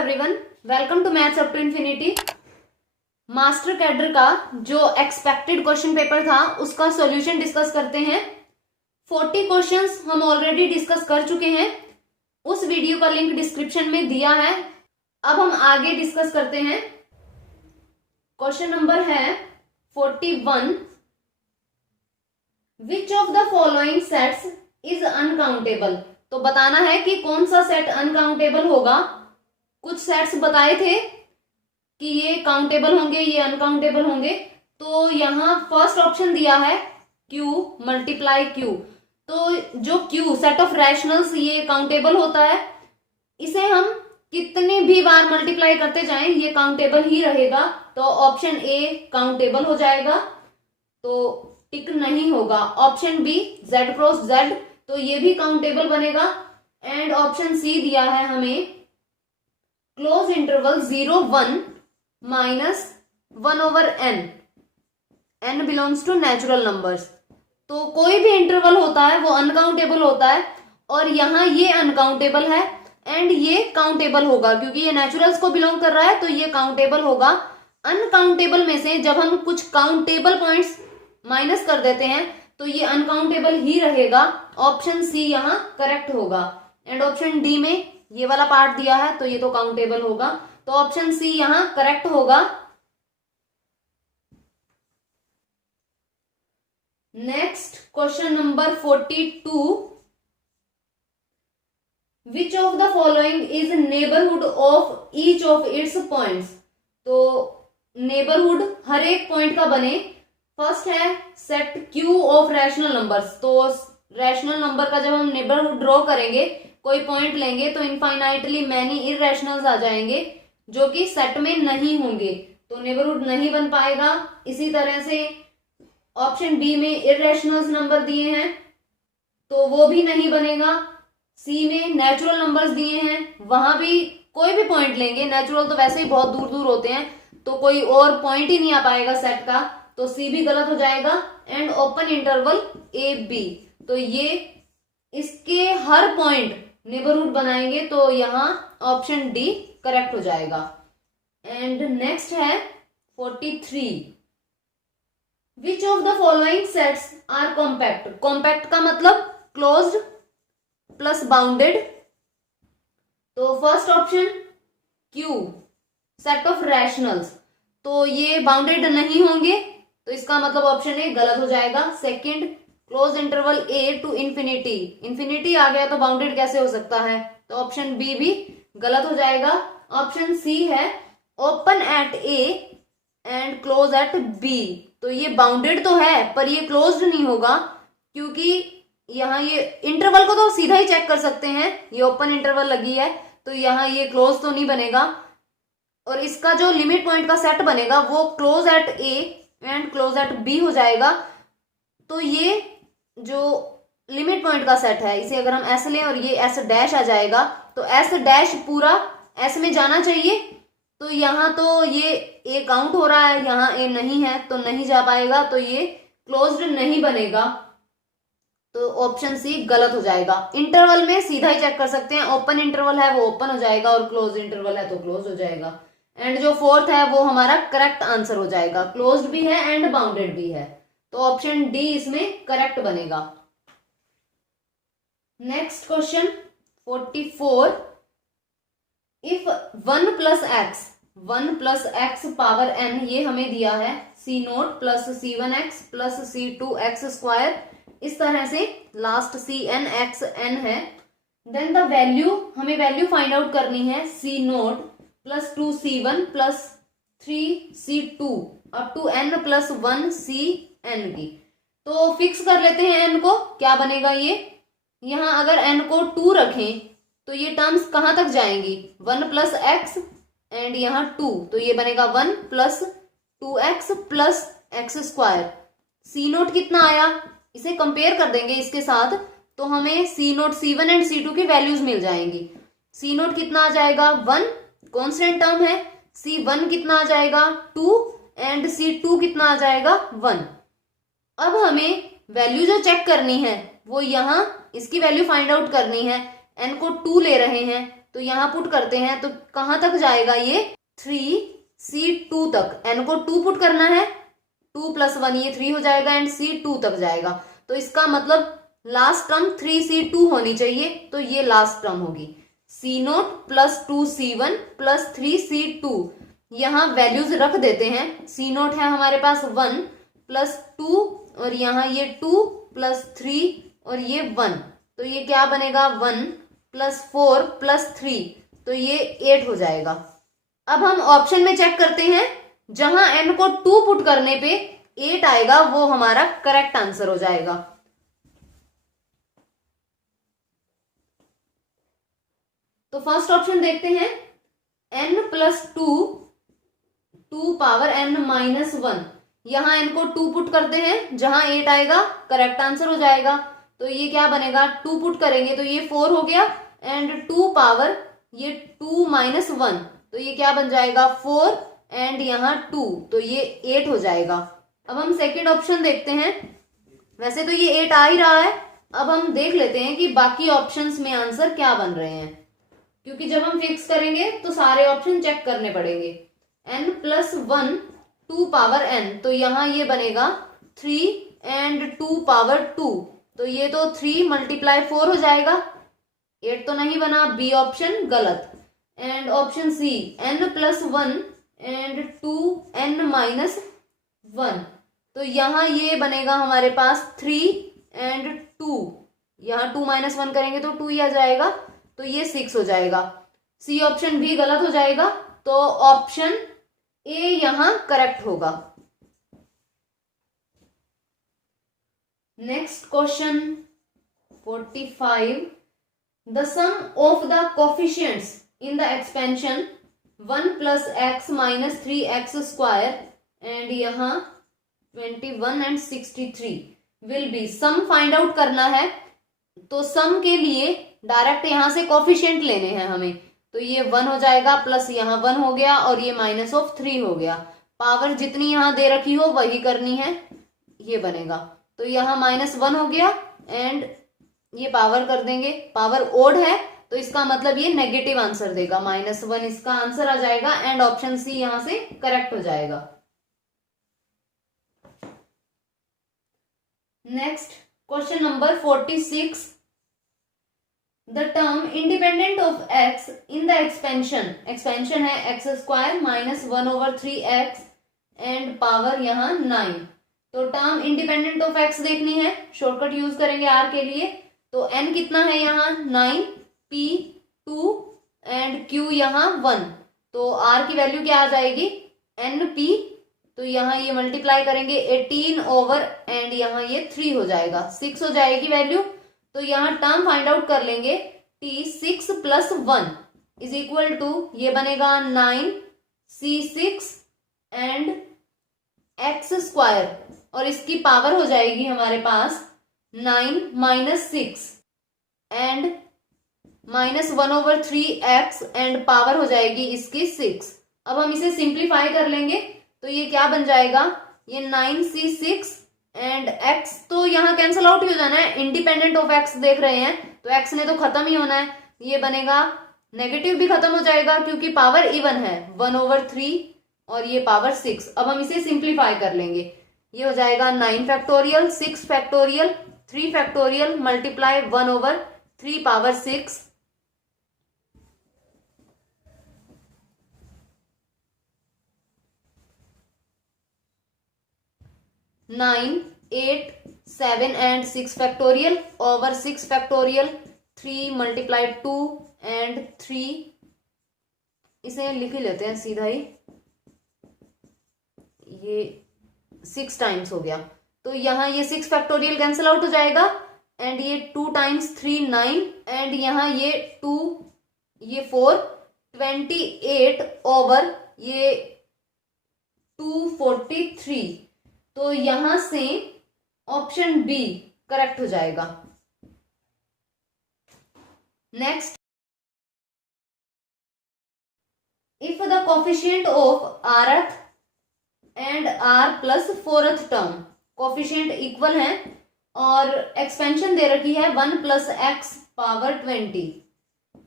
Everyone, welcome to maths up to infinity. Master cadre का जो expected question paper था उसका सॉल्यूशन डिस्कस करते हैं। 40 क्वेश्चंस हम ऑलरेडी डिस्कस कर चुके हैं। उस वीडियो का लिंक डिस्क्रिप्शन में दिया है। अब हम आगे डिस्कस करते हैं। क्वेश्चन नंबर है 41। विच of the following sets is uncountable. तो बताना है कि कौन सा सेट अनकाउंटेबल होगा। कुछ सेट्स बताए थे कि ये काउंटेबल होंगे, ये अनकाउंटेबल होंगे। तो यहां फर्स्ट ऑप्शन दिया है Q मल्टीप्लाई Q। तो जो Q सेट ऑफ रैशनल्स ये काउंटेबल होता है। इसे हम कितने भी बार मल्टीप्लाई करते जाएं ये काउंटेबल ही रहेगा। तो ऑप्शन ए काउंटेबल हो जाएगा, तो टिक नहीं होगा। Option B Z cross Z, तो ये भी काउंटेबल बनेगा। एंड ऑप्शन सी दिया है हमें close interval 0-1 minus 1/n, n belongs to natural numbers. तो कोई भी इंटरवल होता है वो अनकाउंटेबल होता है, और यहां ये अनकाउंटेबल है एंड ये काउंटेबल होगा क्योंकि ये नेचुरल्स को बिलोंग कर रहा है, तो ये काउंटेबल होगा। अनकाउंटेबल में से जब हम कुछ काउंटेबल पॉइंट्स माइनस कर देते हैं तो ये अनकाउंटेबल ही रहेगा। ऑप्शन सी यहां करेक्ट होगा। एंड ऑप्शन डी में ये वाला पार्ट दिया है तो ये तो काउंटेबल होगा, तो ऑप्शन सी यहां करेक्ट होगा। Next question number 42। Which of the following is neighbourhood of each of its points. तो नेबरहुड हर एक पॉइंट का बने। फर्स्ट है set Q of rational numbers. तो रैशनल नंबर का जब हम नेबरहुड ड्रॉ करेंगे, कोई पॉइंट लेंगे, तो इनफाइनाइटली मैनी इररेशनल्स आ जाएंगे जो कि सेट में नहीं होंगे, तो नेबरहुड नहीं बन पाएगा। इसी तरह से ऑप्शन बी में इररेशनल्स नंबर दिए हैं तो वो भी नहीं बनेगा। सी में नेचुरल नंबर्स दिए हैं, वहां भी कोई भी पॉइंट लेंगे, नेचुरल तो वैसे ही बहुत दूर दूर होते हैं, तो कोई और पॉइंट ही नहीं आ पाएगा सेट का, तो सी भी गलत हो जाएगा। And open interval a b, तो ये इसके हर पॉइंट नेबरहुड बनाएंगे, तो यहां ऑप्शन डी करेक्ट हो जाएगा। एंड नेक्स्ट है 43। Which of the following sets are compact. Compact का मतलब क्लोज्ड प्लस बाउंडेड। तो first option Q set of rationals, तो ये बाउंडेड नहीं होंगे, तो इसका मतलब ऑप्शन ए गलत हो जाएगा। Second close interval A to infinity, infinity आ गया तो बाउंडेड कैसे हो सकता है, तो ऑप्शन बी भी गलत हो जाएगा। ऑप्शन सी है open at a and close at b, तो ये बाउंडेड तो है पर ये क्लोज्ड नहीं होगा क्योंकि यहाँ ये इंटरवल को तो सीधा ही चेक कर सकते हैं, ये ओपन इंटरवल लगी है, तो यहाँ ये क्लोज तो नहीं बनेगा। और इसका जो लिमिट पॉइंट का सेट बनेगा वो close at a and close at b हो जाएगा। तो ये जो लिमिट पॉइंट का सेट है, इसे अगर हम एस लें और ये एस डैश आ जाएगा, तो एस डैश पूरा एस में जाना चाहिए। तो यहाँ तो ये ए काउंट हो रहा है, यहाँ ए नहीं है तो नहीं जा पाएगा, तो ये क्लोज्ड नहीं बनेगा, तो ऑप्शन सी गलत हो जाएगा। इंटरवल में सीधा ही चेक कर सकते हैं, ओपन इंटरवल है वो ओपन हो जाएगा और क्लोज इंटरवल है तो क्लोज हो जाएगा। एंड जो फोर्थ है वो हमारा करेक्ट आंसर हो जाएगा, क्लोज्ड भी है एंड बाउंडेड भी है, तो ऑप्शन डी इसमें करेक्ट बनेगा। Next question 44। If 1 plus x power n, ये हमें दिया है C0 plus C1x plus C2x square, इस तरह से लास्ट CnXn है। देन द वैल्यू, हमें वैल्यू फाइंड आउट करनी है C0 plus 2C1 plus 3C2 up to n plus 1Cn की। तो फिक्स कर लेते हैं n को, क्या बनेगा ये। यहां अगर n को 2 रखें तो ये टर्म्स कहां तक जाएंगी, 1 प्लस एक्स एंड यहाँ 2, तो ये बनेगा 1 plus 2x plus x square. C0 कितना आया, इसे कंपेयर कर देंगे इसके साथ, तो हमें C0 C1 एंड C2 की वैल्यूज मिल जाएंगी। C0 कितना आ जाएगा 1, कॉन्स्टेंट टर्म है। C1 कितना आ जाएगा 2 एंड C2 कितना आ जाएगा 1। अब हमें वैल्यू जो चेक करनी है वो यहाँ इसकी वैल्यू फाइंड आउट करनी है। n को 2 ले रहे हैं तो यहाँ पुट करते हैं, तो कहाँ तक जाएगा ये 3C2 तक। n को 2 पुट करना है, 2 + 1 ये 3 हो जाएगा एंड C2 तक जाएगा। तो इसका मतलब लास्ट टर्म 3C2 होनी चाहिए, तो ये लास्ट टर्म होगी C0 + 2C1 + 3C2। यहाँ वैल्यूज रख देते हैं। C0 है हमारे पास 1 + 2 और यहाँ ये 2 + 3 और ये 1, तो ये क्या बनेगा 1 + 4 + 3, तो ये 8 हो जाएगा। अब हम ऑप्शन में चेक करते हैं, जहां n को 2 पुट करने पे 8 आएगा वो हमारा करेक्ट आंसर हो जाएगा। तो फर्स्ट ऑप्शन देखते हैं, n + 2 पावर n - 1। यहां n को 2 पुट करते हैं, जहां 8 आएगा करेक्ट आंसर हो जाएगा। तो ये क्या बनेगा, 2 पुट करेंगे तो ये 4 हो गया एंड 2 पावर ये 2 - 1, तो ये क्या बन जाएगा 4 एंड यहाँ 2, तो ये 8 हो जाएगा। अब हम सेकेंड ऑप्शन देखते हैं। वैसे तो ये 8 आ ही रहा है, अब हम देख लेते हैं कि बाकी ऑप्शंस में आंसर क्या बन रहे हैं, क्योंकि जब हम फिक्स करेंगे तो सारे ऑप्शन चेक करने पड़ेंगे। n + 1 2 पावर n, तो यहाँ ये बनेगा 3 एंड 2 पावर 2, तो ये तो 3 × 4 हो जाएगा, 8 तो नहीं बना, बी ऑप्शन गलत। And option C n + 1 and 2n - 1, तो यहाँ ये बनेगा हमारे पास 3 एंड 2, यहाँ 2 - 1 करेंगे तो 2 ही आ जाएगा, तो ये 6 हो जाएगा। सी ऑप्शन भी गलत हो जाएगा, तो ऑप्शन ए यहां करेक्ट होगा। Next question 45, the sum of the coefficients in the expansion 1 + x - 3x² and यहाँ 21 and 63 will be. Sum find out करना है, तो सम के लिए डायरेक्ट यहां से कोफिशिएंट लेने हैं हमें, तो ये 1 हो जाएगा प्लस यहाँ 1 हो गया और ये -3 हो गया। पावर जितनी यहाँ दे रखी हो वही करनी है, ये बनेगा, तो यहाँ -1 हो गया एंड ये पावर कर देंगे, पावर ओड है तो इसका मतलब ये नेगेटिव आंसर देगा, -1 इसका आंसर आ जाएगा एंड ऑप्शन सी यहां से करेक्ट हो जाएगा। Next question number 46, the term independent of x in the expansion, expansion है x² - 1/3x एंड पावर यहाँ 9, तो टर्म इंडिपेंडेंट ऑफ x देखनी है, शॉर्टकट यूज करेंगे r के लिए। तो n कितना है यहाँ 9, p 2 एंड q यहाँ 1, तो r की वैल्यू क्या आ जाएगी np, तो यहाँ ये मल्टीप्लाई करेंगे 18 एंड यहाँ ये 3 हो जाएगा, 6 हो जाएगी वैल्यू। तो यहाँ टर्म फाइंड आउट कर लेंगे, t 6 + 1 = ये बनेगा 9c6 एंड x² और इसकी पावर हो जाएगी हमारे पास 9 - 6 एंड -1/3x एंड पावर हो जाएगी इसकी 6। अब हम इसे सिंप्लीफाई कर लेंगे, तो ये क्या बन जाएगा, ये 9c6 एंड x तो यहाँ कैंसिल आउट ही हो जाना है, इंडिपेंडेंट ऑफ x देख रहे हैं तो x ने तो खत्म ही होना है, ये बनेगा नेगेटिव भी खत्म हो जाएगा क्योंकि पावर इवन है 1/3 और ये पावर 6। अब हम इसे सिंप्लीफाई कर लेंगे, ये हो जाएगा 9 factorial 6 factorial 3 factorial multiply 1/3 power 6, 9 8 7 and 6 factorial over 6 factorial 3 × 2 and 3, इसे लिख ही लेते हैं सीधा ही, ये 6 टाइम्स हो गया, तो यहाँ ये 6 फैक्टोरियल कैंसिल आउट हो जाएगा एंड ये 2 × 3 9 एंड यहाँ ये 2 ये 4 28 ओवर ये 243, तो यहां से ऑप्शन बी करेक्ट हो जाएगा। Next, if the coefficient of rth and r + 4th term coefficient equal है और एक्सपेंशन दे रखी है 1 + x पावर 20,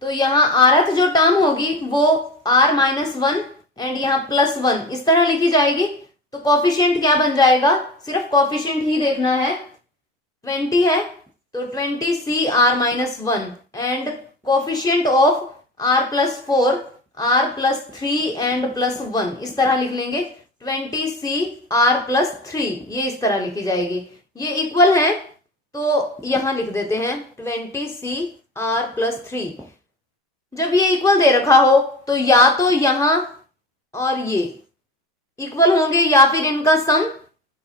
तो यहाँ आरथ जो टर्म होगी वो r-1 एंड यहाँ +1 इस तरह लिखी जाएगी। तो कॉफिशिएंट क्या बन जाएगा, सिर्फ कॉफिशिएंट ही देखना है। 20 है तो 20c(r-1) and coefficient of r+4 r+3 and +1 इस तरह लिख लेंगे। 20c(r+3) ये इस तरह लिखी जाएगी। ये इक्वल है तो यहां लिख देते हैं 20c(r+3). जब ये इक्वल दे रखा हो तो या तो यहां और ये इक्वल होंगे या फिर इनका सम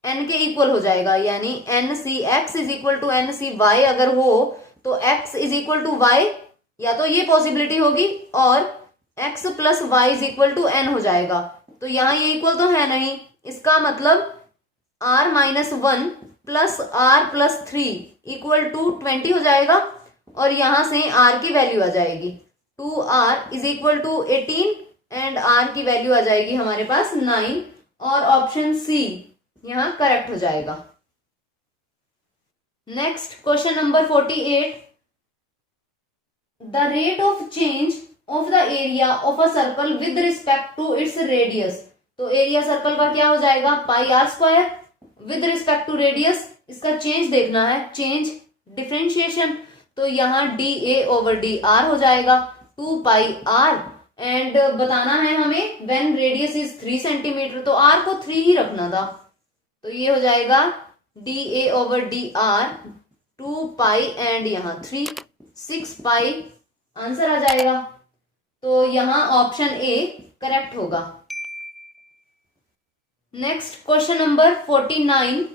n के इक्वल हो जाएगा, यानी NCX is equal to NCY अगर हो तो x is equal to y, या तो ये पॉसिबिलिटी होगी, और x plus y is equal to n हो जाएगा। तो यहाँ ये इक्वल तो है नहीं, इसका मतलब r-1 plus r+3 equal to 20 हो जाएगा, और यहां से r की वैल्यू आ जाएगी 2r is equal to 18 and r की वैल्यू आ जाएगी हमारे पास 9, और ऑप्शन सी यहां करेक्ट हो जाएगा। Next question number 48, the rate of change of the area of a circle with respect to its radius. तो एरिया सर्कल का क्या हो जाएगा πr², with respect to radius इसका चेंज देखना है, चेंज डिफरेंशिएशन, तो यहाँ dA/dr हो जाएगा 2πr, एंड बताना है हमें व्हेन रेडियस इज 3 सेंटीमीटर, तो r को 3 ही रखना था, तो ये हो जाएगा dA/dr 2π एंड यहाँ 3 6π आंसर आ जाएगा। तो यहाँ ऑप्शन ए करेक्ट होगा। Next question number 49,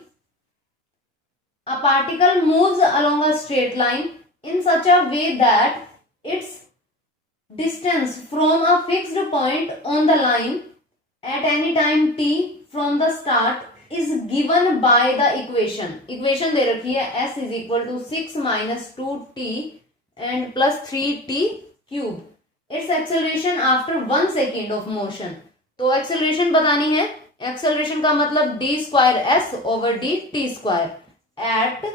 a particle moves along a straight line in such a way that its distance from a fixed point on the line at any time t from the start is given by the equation। Equation दे रखी है s is equal to 6 - 2t and +3t³। Its acceleration after 1 second of motion. तो acceleration बतानी है, acceleration का मतलब d²s/dt² eight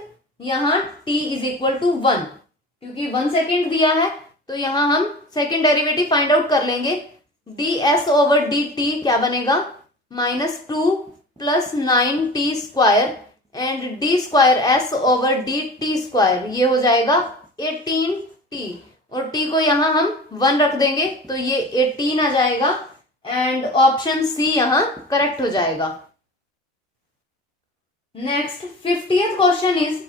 यहाँ t is equal to 1, क्योंकि 1 सेकेंड दिया है तो यहाँ हम सेकेंड डेरिवेटिव फाइंड आउट कर लेंगे। ds/dt क्या बनेगा, -2 + 9t² एंड d²s/dt², ये हो जाएगा 18t, और t को यहाँ हम 1 रख देंगे तो ये 18 आ जाएगा, एंड ऑप्शन सी यहाँ करेक्ट हो जाएगा। Next 50th question is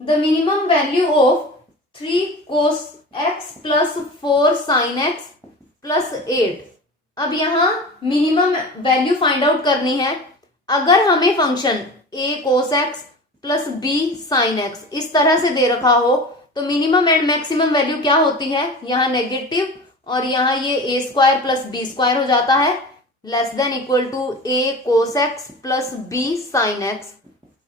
the minimum value of 3 cos x + 4 sin x + 8। अब यहाँ मिनिमम वैल्यू फाइंड आउट करनी है। अगर हमें function a cos x + b sin x इस तरह से दे रखा हो तो मिनिमम एंड मैक्सिमम वैल्यू क्या होती है, यहाँ नेगेटिव, और यहाँ ये a² + b² हो जाता है, less than equal to a cos x + b sin x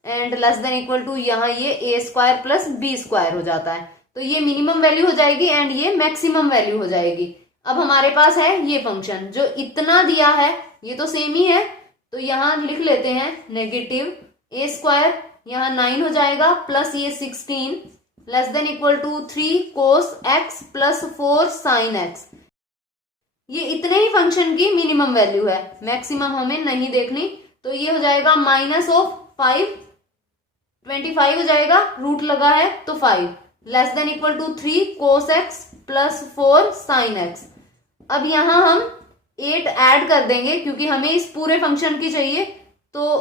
and less than equal to यहाँ ये a² + b² हो जाता है। तो ये मिनिमम वैल्यू हो जाएगी एंड ये मैक्सिमम वैल्यू हो जाएगी। अब हमारे पास है ये फंक्शन जो इतना दिया है, ये तो सेम ही है, तो यहाँ लिख लेते हैं नेगेटिव a², यहाँ 9 हो जाएगा, प्लस ये 16 less than equal to 3 cos x + 4 sin x। ये इतने ही फंक्शन की मिनिमम वैल्यू है, मैक्सिमम हमें नहीं देखनी, तो ये हो जाएगा -5 25 हो जाएगा, रूट लगा है तो 5 less than equal to 3 cos x + 4 sin x। अब यहाँ हम 8 ऐड कर देंगे क्योंकि हमें इस पूरे फंक्शन की चाहिए, तो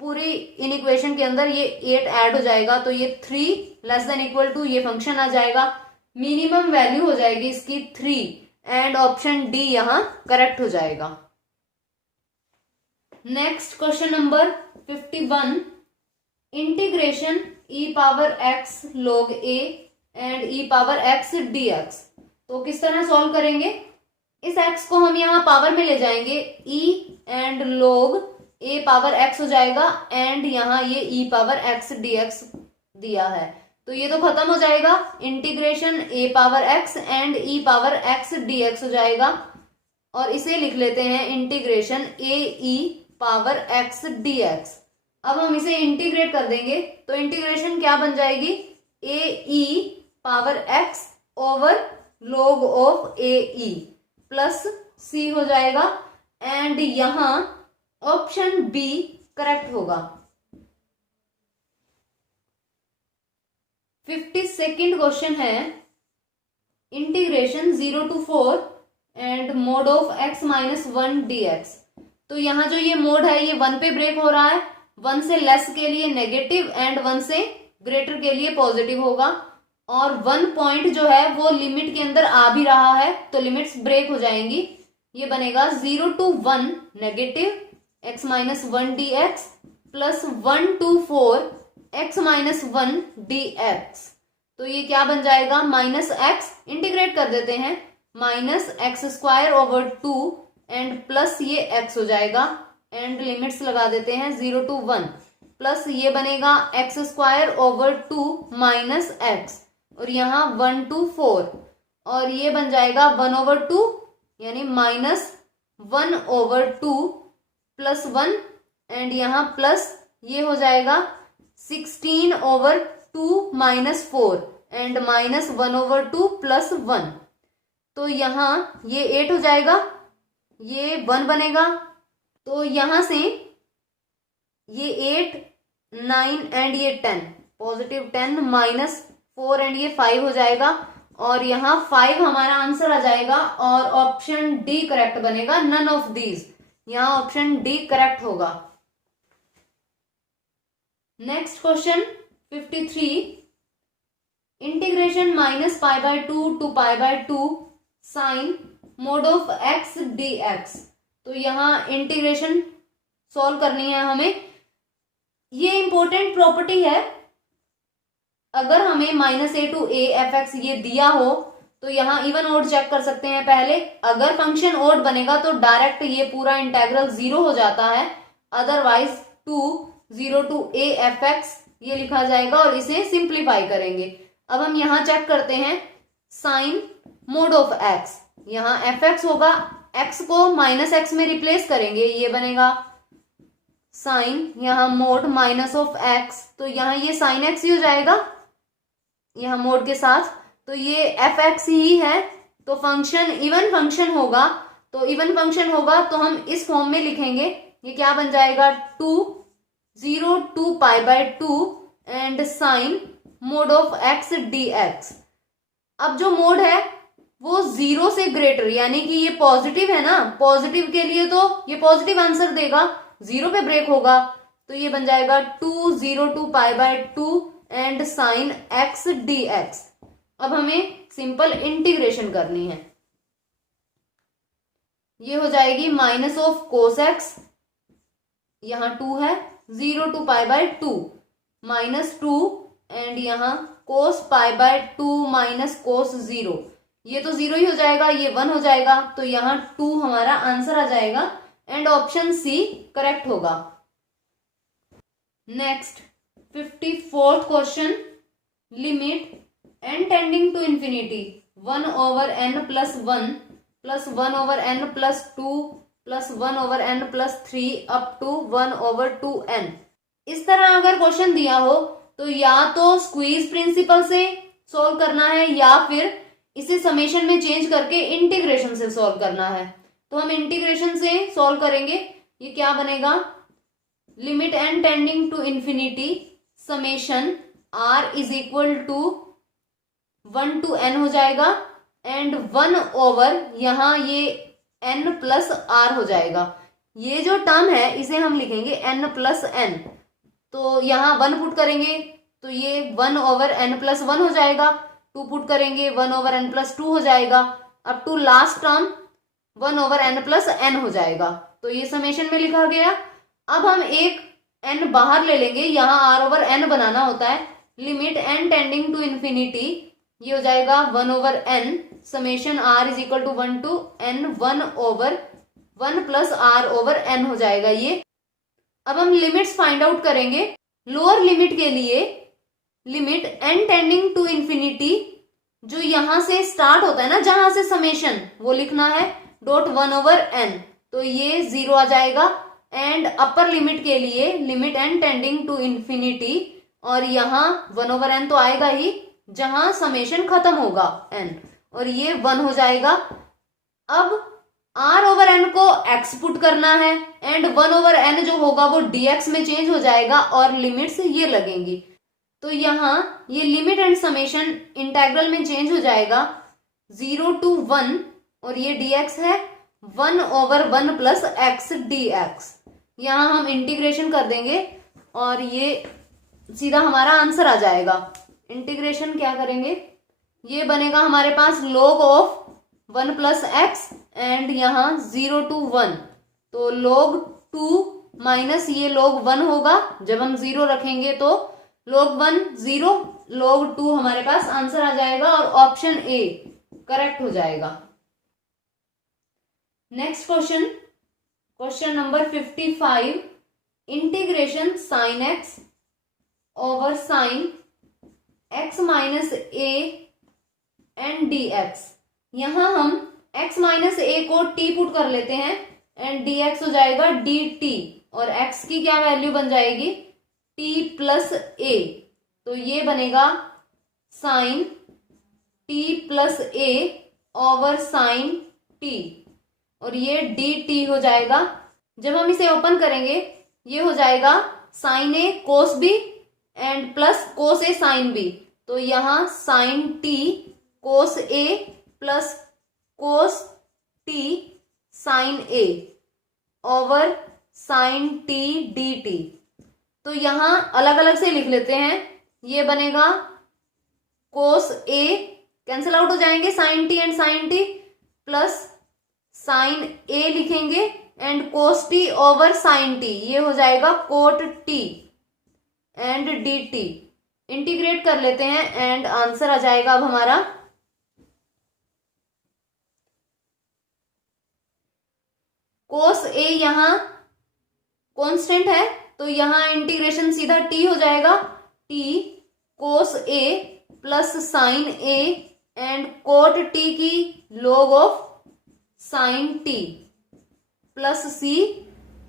पूरी इन इक्वेशन के अंदर ये 8 ऐड हो जाएगा, तो ये 3 लेस देन इक्वल टू ये फंक्शन आ जाएगा, मिनिमम वैल्यू हो जाएगी इसकी 3 एंड ऑप्शन डी यहाँ करेक्ट हो जाएगा। Next question number 51, integration e⁻x log a and e⁻x dx। तो किस तरह सॉल्व करेंगे, इस x को हम यहाँ पावर में ले जाएंगे, e एंड log a⁻x हो जाएगा, एंड यहाँ ये e⁻x dx दिया है, तो ये तो खत्म हो जाएगा, integration a⁻x and e⁻x dx हो जाएगा, और इसे लिख लेते हैं इंटीग्रेशन ae⁻x dx। अब हम इसे इंटीग्रेट कर देंगे तो इंटीग्रेशन क्या बन जाएगी, ae⁻x over log of A E plus सी हो जाएगा। एंड यहां ऑप्शन बी करेक्ट होगा। 52nd क्वेश्चन है integration 0 to 4 and mode of x minus 1 dx। तो यहाँ जो ये मोड है ये 1 पे ब्रेक हो रहा है, 1 से लेस के लिए नेगेटिव एंड 1 से ग्रेटर के लिए पॉजिटिव होगा। और 1 पॉइंट जो है वो लिमिट के अंदर आ भी रहा है तो लिमिट्स ब्रेक हो जाएंगी। ये बनेगा 0 to 1 negative x minus 1 dx plus 1 to 4 x minus 1 dx। तो ये क्या बन जाएगा, माइनस एक्स, इंटीग्रेट कर देते हैं, minus x square over 2 and plus ये x हो जाएगा एंड लिमिट्स लगा देते हैं 0 to 1 प्लस ये बनेगा x square over 2 minus x और यहाँ 1 to 4 और ये बन जाएगा 1 over 2 यानी माइनस 1 over 2 प्लस 1 एंड यहाँ प्लस ये हो जाएगा 16 over 2 minus 4 and minus 1 over 2 plus 1। तो यहाँ ये 8 हो जाएगा, ये 1 बनेगा। तो यहां से ये 8 9 एंड ये 10 पॉजिटिव 10 माइनस 4 एंड ये 5 हो जाएगा और यहाँ 5 हमारा आंसर आ जाएगा और ऑप्शन डी करेक्ट बनेगा, नन ऑफ दीज। यहाँ ऑप्शन डी करेक्ट होगा। Next question 53 integration minus pi by 2 to pi by 2 sine mod of x d x. तो यहाँ इंटीग्रेशन सॉल्व करनी है हमें। ये इंपॉर्टेंट प्रॉपर्टी है, अगर हमें minus a to a f x ये दिया हो तो यहाँ इवन ओड चेक कर सकते हैं पहले। अगर फंक्शन ओड बनेगा तो डायरेक्ट ये पूरा इंटेग्रल 0 हो जाता है, otherwise 0 to a F x ये लिखा जाएगा और इसे सिंप्लीफाई करेंगे। अब हम यहाँ चेक करते हैं साइन मोड ऑफ एक्स, यहाँ एफ एक्स होगा, एक्स को माइनस एक्स में रिप्लेस करेंगे, ये बनेगा साइन यहाँ मोड माइनस ऑफ एक्स। तो यहाँ ये साइन एक्स ही हो जाएगा यहाँ मोड के साथ, तो ये एफ एक्स ही है। तो फंक्शन इवन फंक्शन होगा, तो इवन फंक्शन होगा तो हम इस फॉर्म में लिखेंगे। ये क्या बन जाएगा 0 to pi by 2 and sine mod of x d x. अब जो मोड है वो 0 से ग्रेटर यानी कि ये पॉजिटिव है ना, पॉजिटिव के लिए तो ये पॉजिटिव आंसर देगा, 0 पे ब्रेक होगा तो ये बन जाएगा 0 to pi by 2 and sine x d x. अब हमें सिंपल इंटीग्रेशन करनी है। ये हो जाएगी माइनस ऑफ कोस एक्स, यहाँ 2 है, 0 to pi by 2 minus 2 and यहाँ कोस पाई बाय 2 माइनस कोस 0, ये तो 0 ही हो जाएगा, ये 1 हो जाएगा। तो यहाँ 2 हमारा आंसर आ जाएगा एंड ऑप्शन सी करेक्ट होगा। Next 54th question limit n tending to infinity 1 over n plus 1 plus 1 over n plus 2 plus 1 over n plus 3 up to 1 over 2n। इस तरह अगर क्वेश्चन दिया हो तो या तो स्क्वीज प्रिंसिपल से सॉल्व करना है या फिर इसे समेशन में चेंज करके इंटीग्रेशन से सॉल्व करना है। तो हम इंटीग्रेशन से सॉल्व करेंगे। ये क्या बनेगा, limit n tending to infinity summation r is equal to 1 to n हो जाएगा एंड 1 over यहाँ ये n प्लस r हो जाएगा। ये जो टर्म है इसे हम लिखेंगे n प्लस n। तो यहाँ 1 पुट करेंगे तो ये 1 over n प्लस 1 हो जाएगा, 2 पुट करेंगे 1 over n प्लस 2 हो जाएगा, up to last term 1 over n plus n हो जाएगा। तो ये समेशन में लिखा गया। अब हम एक n बाहर ले लेंगे, यहाँ r over n बनाना होता है। Limit n tending to infinity ये हो जाएगा 1 over n summation r is equal to 1 to n 1 over 1 plus r over n हो जाएगा ये। अब हम लिमिट्स फाइंड आउट करेंगे। लोअर लिमिट के लिए limit n tending to infinity जो यहां से स्टार्ट होता है ना, जहां से समेशन वो लिखना है डॉट 1 over n, तो ये 0 आ जाएगा। एंड अपर लिमिट के लिए limit n tending to infinity और यहाँ 1 over n तो आएगा ही, जहां समेशन खत्म होगा n, और ये 1 हो जाएगा। अब r ओवर n को x पुट करना है एंड 1 ओवर n जो होगा वो dx में चेंज हो जाएगा और लिमिट्स ये लगेंगी। तो यहाँ ये लिमिट एंड समेशन इंटेग्रल में चेंज हो जाएगा 0 to 1, और ये dx है 1 ओवर 1 प्लस x dx। यहाँ हम इंटीग्रेशन कर देंगे और ये सीधा हमारा आंसर आ जाएगा। इंटीग्रेशन क्या करेंगे, ये बनेगा हमारे पास log of 1 plus x and यहाँ 0 to 1, तो log 2 माइनस ये log 1 होगा। जब हम 0 रखेंगे तो log 1 0, log 2 हमारे पास आंसर आ जाएगा और ऑप्शन ए करेक्ट हो जाएगा। Next question, question number 55, integration sine x over sine x minus A and D x. यहां हम x माइनस ए को t पुट कर लेते हैं एंड dx हो जाएगा dt, और x की क्या वैल्यू बन जाएगी t प्लस ए, तो ये बनेगा साइन t प्लस ए ओवर साइन t, और ये dt हो जाएगा। जब हम इसे ओपन करेंगे ये हो जाएगा sine A cos B and plus cos A sine B, तो यहाँ sine t cos A plus cos T sine A over sine T D T. तो यहां अलग अलग से लिख लेते हैं, ये बनेगा कोस ए कैंसिल आउट हो जाएंगे sine T and sine T, plus sine A लिखेंगे and cos T over sine T, ये हो जाएगा cot T and D T. Integrate कर लेते हैं एंड आंसर आ जाएगा अब हमारा कोस ए यहाँ कांस्टेंट है तो यहाँ इंटीग्रेशन सीधा टी हो जाएगा, t cos A plus sine a and cot t की log of sine T plus c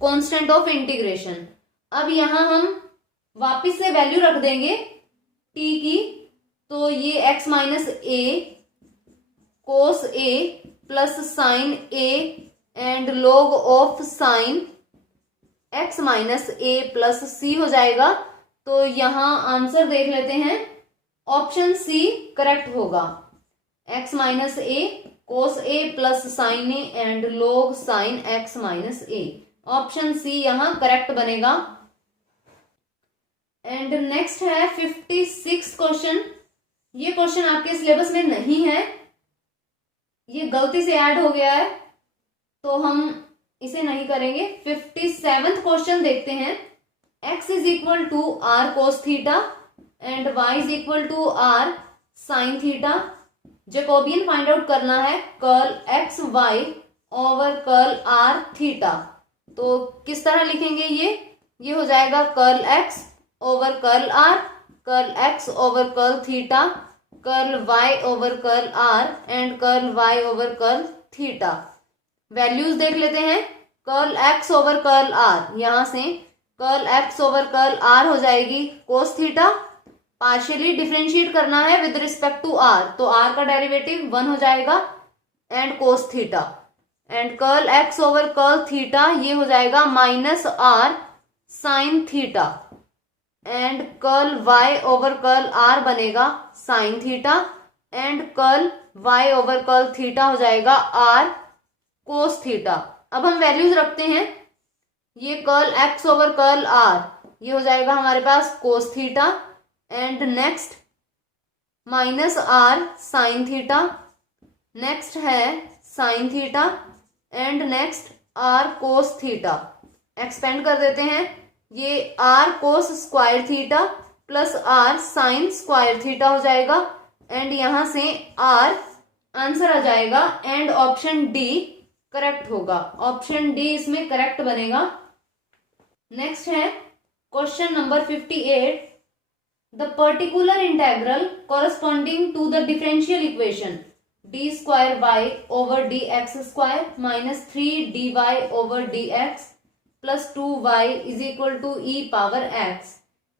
constant of integration. अब यहाँ हम वापिस से वैल्यू रख देंगे टी की, तो ये x minus a cos A plus sine a and log of sine x minus a plus सी हो जाएगा। तो यहां आंसर देख लेते हैं, ऑप्शन सी करेक्ट होगा, x minus a cos A plus sine a and log sine x minus a, option C यहां correct बनेगा। एंड नेक्स्ट है 56 क्वेश्चन। ये क्वेश्चन आपके सिलेबस में नहीं है, ये गलती से ऐड हो गया है तो हम इसे नहीं करेंगे। 57th क्वेश्चन देखते हैं, x is equal to r cos theta and y is equal to r sine theta. Jacobian find out करना है curl x y over curl r theta. तो किस तरह लिखेंगे ये हो जाएगा curl x over curl r, curl x over curl theta, curl y over curl r and curl y over curl theta. Values देख लेते हैं, curl x over curl r, यहां से curl x over curl r हो जाएगी cos theta, partially differentiate करना है with respect to r, तो आर का डेरिवेटिव 1 हो जाएगा and cos theta, and curl x over curl theta ये हो जाएगा minus r sine theta, and curl y over curl r बनेगा sine theta and curl y over curl theta हो जाएगा आर कोस थीटा। अब हम वैल्यूज रखते हैं, ये curl x over curl r ये हो जाएगा हमारे पास cos theta and next minus r sine theta, next है sine theta and next r cos theta. Expand कर देते हैं, ये r cos square theta plus r sine square theta हो जाएगा एंड यहां से आर आंसर आ जाएगा एंड ऑप्शन डी करेक्ट होगा, ऑप्शन डी इसमें करेक्ट बनेगा। नेक्स्ट है question number 58, the particular integral corresponding to the differential equation d square y over d x square minus 3 d y over d x plus 2y is equal to e power x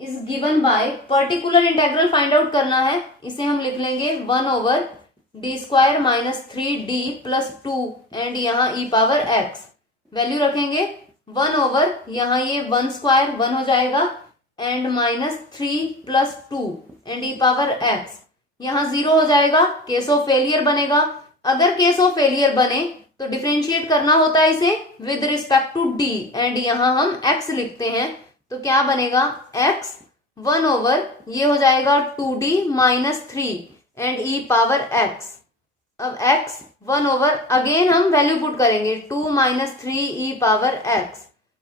is given by, particular integral find out करना है, इसे हम लिख लेंगे 1/d² minus 3d plus 2 and यहाँ e power x, value रखेंगे 1 यहाँ ये 1² 1 हो जाएगा and minus 3 plus 2 and e power x, यहाँ 0 हो जाएगा, केस ऑफ फेलियर बनेगा। अगर केस ऑफ फेलियर बने तो डिफरेंशिएट करना होता है इसे with respect to d and यहाँ हम x लिखते हैं, तो क्या बनेगा x 1 ये हो जाएगा 2d minus 3 and e power x। अब x 1 अगेन हम वैल्यू पुट करेंगे 2 माइनस 3 e पावर x,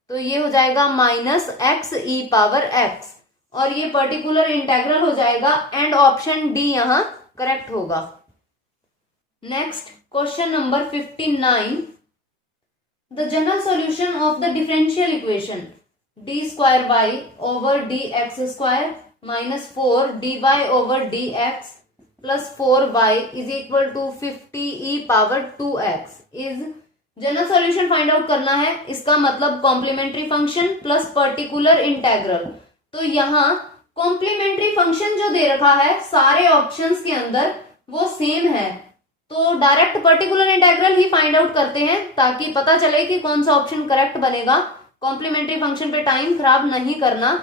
तो ये हो जाएगा minus x e power x और ये पर्टिकुलर इंटेग्रल हो जाएगा एंड ऑप्शन डी यहाँ करेक्ट होगा। Next question number 59, the general solution of the differential equation d² over dx² minus 4 dy over dx plus 4y is equal to 50 e power 2x is, general solution find out करना है, इसका मतलब complementary function plus particular integral. तो यहाँ complementary function जो दे रखा है सारे ऑप्शंस के अंदर वो सेम है, तो डायरेक्ट पर्टिकुलर इंटेग्रल ही फाइंड आउट करते हैं ताकि पता चले कि कौन सा ऑप्शन करेक्ट बनेगा। कॉम्प्लीमेंट्री फंक्शन पे टाइम खराब नहीं करना,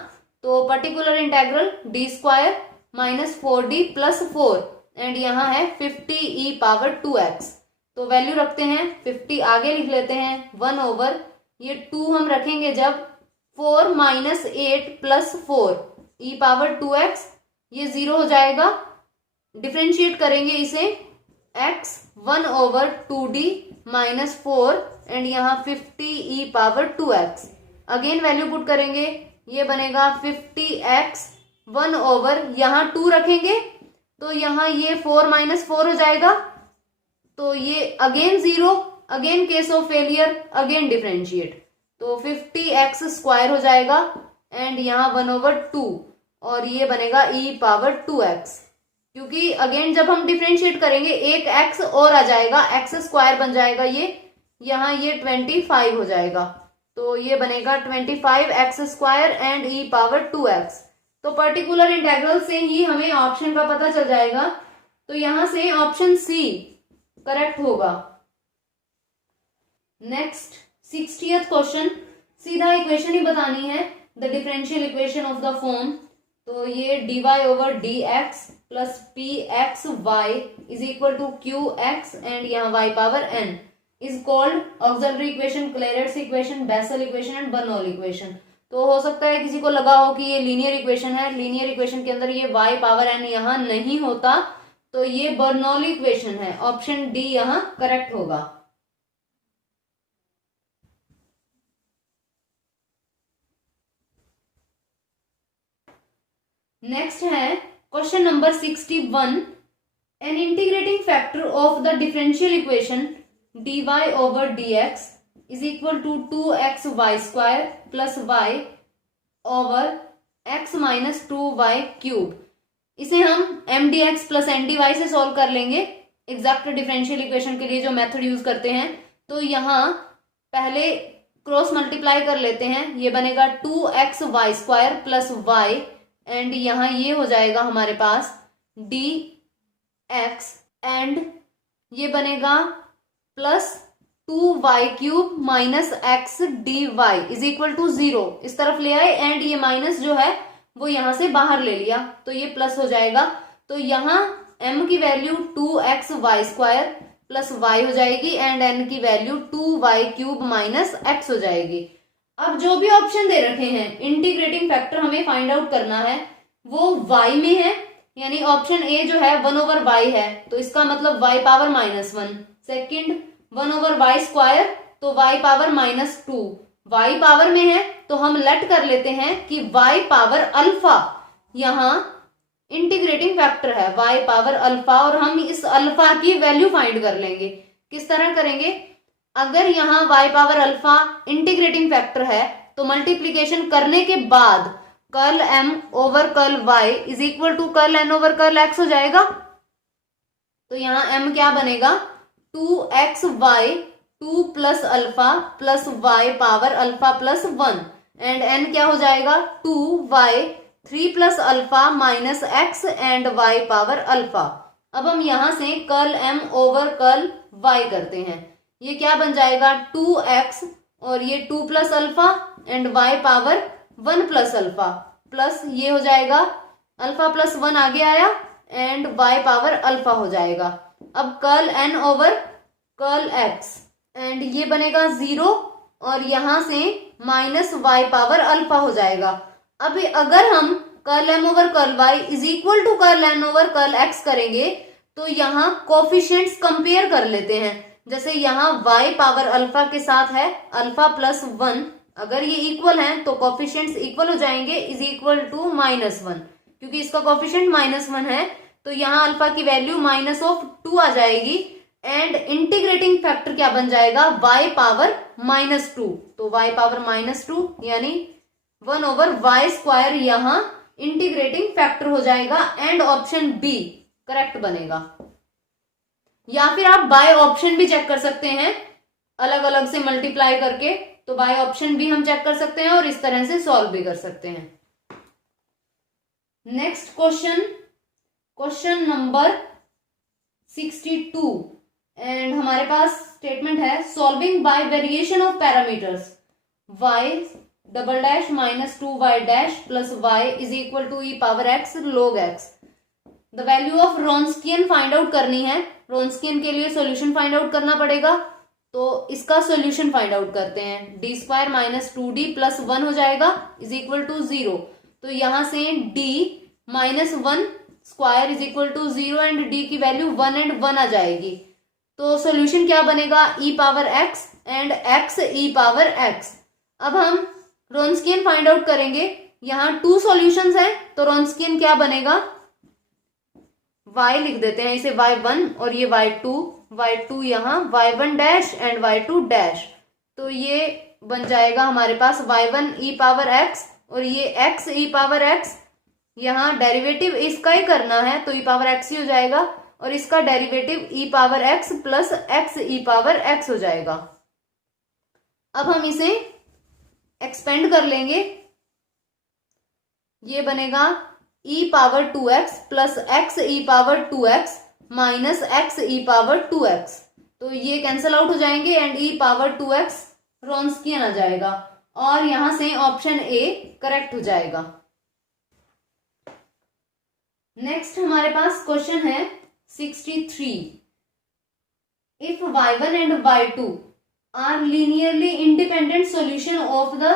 तो particular integral d² minus 4d plus 4 and यहाँ है 50 e पावर 2x, तो वैल्यू रखते हैं 50, आगे लिख लेते हैं 1 ये 2 हम रखेंगे जब 4 minus 8 plus 4 e power 2x, ये 0 हो जाएगा, डिफरेंशिएट करेंगे इसे x 1/2d माइनस 4 एंड यहाँ 50 e power 2x, again value put करेंगे, ये बनेगा 50x 1 यहाँ 2 रखेंगे तो यहाँ ये 4 माइनस 4 हो जाएगा, तो ये again 0, again case of failure, again differentiate, तो 50x² हो जाएगा एंड यहाँ 1/2 और ये बनेगा e पावर 2x, क्योंकि अगेन जब हम डिफरेंशिएट करेंगे एक x और आ जाएगा, x² बन जाएगा ये, यहाँ ये 25 हो जाएगा, तो ये बनेगा 25x² and e power 2x। तो पर्टिकुलर इंटेग्रल से ही हमें ऑप्शन का पता चल जाएगा, तो यहां से ऑप्शन सी करेक्ट होगा। नेक्स्ट 60th क्वेश्चन, सीधा इक्वेशन ही बतानी है, the differential equation of the form, तो ये dy over dx plus pxy is equal to qx and यहाँ y power n is called auxiliary equation, Clairaut's equation, Bessel equation and Bernoulli equation. तो हो सकता है किसी को लगा हो कि ये लीनियर इक्वेशन है, लीनियर इक्वेशन के अंदर ये y पावर n यहाँ नहीं होता, तो ये बर्नौली इक्वेशन है, ऑप्शन डी यहाँ करेक्ट होगा। नेक्स्ट है question number 61, an integrating factor of the differential equation dy over dx is equal to 2xy² plus y over x minus 2y cube. इसे हम mdx प्लस ndy से solve कर लेंगे exact differential equation के लिए जो method use करते हैं। तो यहाँ पहले क्रॉस मल्टीप्लाई कर लेते हैं, ये बनेगा 2xy² प्लस y एंड यहाँ ये हो जाएगा हमारे पास dx एंड ये बनेगा plus 2y cube minus x dy is equal to 0, इस तरफ ले आए एंड ये माइनस जो है वो यहां से बाहर ले लिया तो ये प्लस हो जाएगा। तो यहाँ m की वैल्यू 2xy² प्लस y हो जाएगी एंड n की value 2y cube minus x हो जाएगी। अब जो भी ऑप्शन दे रखे हैं इंटीग्रेटिंग फैक्टर हमें फाइंड आउट करना है वो y में है, यानी ऑप्शन ए जो है 1/y है तो इसका मतलब y पावर -1, सेकंड 1/y², तो y पावर -2, y पावर में है तो हम लेट कर लेते हैं कि y पावर अल्फा यहाँ इंटीग्रेटिंग फैक्टर है, y पावर अल्फा, और हम इस अल्फा की वैल्यू फाइंड कर लेंगे। किस तरह करेंगे, अगर यहाँ y power alpha integrating factor है तो मल्टीप्लीकेशन करने के बाद curl m over curl y is equal to curl n over curl x हो जाएगा। तो यहाँ m क्या बनेगा 2xy 2 plus alpha plus y power alpha plus 1 and n क्या हो जाएगा 2y 3 plus alpha minus x and y power alpha. अब हम यहां से curl m over curl y करते हैं। ये क्या बन जाएगा 2x और ये 2 plus alpha and y power 1 plus alpha plus ये हो जाएगा अल्फा प्लस 1 आगे आया एंड वाई पावर अल्फा हो जाएगा। अब curl n over curl x and ये बनेगा 0 और यहां से माइनस वाई पावर अल्फा हो जाएगा। अब अगर हम curl m over curl y is equal to curl n over curl x करेंगे तो यहाँ कोफिशिएंट्स कंपेयर कर लेते हैं। जैसे यहाँ y पावर अल्फा के साथ है अल्फा प्लस 1, अगर ये इक्वल हैं तो कोफिशिएंट्स इक्वल हो जाएंगे, इज इक्वल टू -1। क्योंकि इसका कोफिशिएंट -1 है तो यहाँ अल्फा की वैल्यू -2 आ जाएगी एंड इंटीग्रेटिंग फैक्टर क्या बन जाएगा y पावर -2। तो y पावर -2 यानी 1/y² यहाँ इंटीग्रेटिंग फैक्टर हो जाएगा एंड ऑप्शन बी करेक्ट बनेगा। या फिर आप बाय ऑप्शन भी चेक कर सकते हैं अलग अलग से मल्टीप्लाई करके, तो बाय ऑप्शन भी हम चेक कर सकते हैं और इस तरह से सॉल्व भी कर सकते हैं। Next question, question number 62 and हमारे पास स्टेटमेंट है solving by variation of parameters y double dash minus 2y dash plus y is equal to e power x log x। The value of Wronskian find out करनी है। रॉन्स्कियन के लिए solution find out करना पड़ेगा, तो इसका solution find out करते हैं। D square minus 2d plus 1 हो जाएगा इज इक्वल टू 0। तो यहां से d minus 1 square is equal to 0 and d की वैल्यू 1 एंड 1 आ जाएगी। तो सॉल्यूशन क्या बनेगा e power x and x e power x। अब हम रॉन्स्कियन फाइंड आउट करेंगे। यहाँ 2 सॉल्यूशंस हैं तो रॉन्स्कियन क्या बनेगा y लिख देते हैं इसे y1 और ये y2 यहाँ y1 dash and y2 dash. तो ये बन जाएगा हमारे पास y1 e पावर x और ये x e पावर x। यहाँ डेरिवेटिव इसका ही करना है तो e पावर x ही हो जाएगा और इसका derivative e power x plus x e power x हो जाएगा। अब हम इसे एक्सपेंड कर लेंगे, ये बनेगा e power 2x plus x e power 2x minus x e power 2x। तो ये कैंसिल आउट हो जाएंगे एंड e पावर 2x रॉन्स्कियन आ जाएगा और यहां से ऑप्शन ए करेक्ट हो जाएगा। नेक्स्ट हमारे पास क्वेश्चन है 63। If y1 and y2 are linearly independent solution of the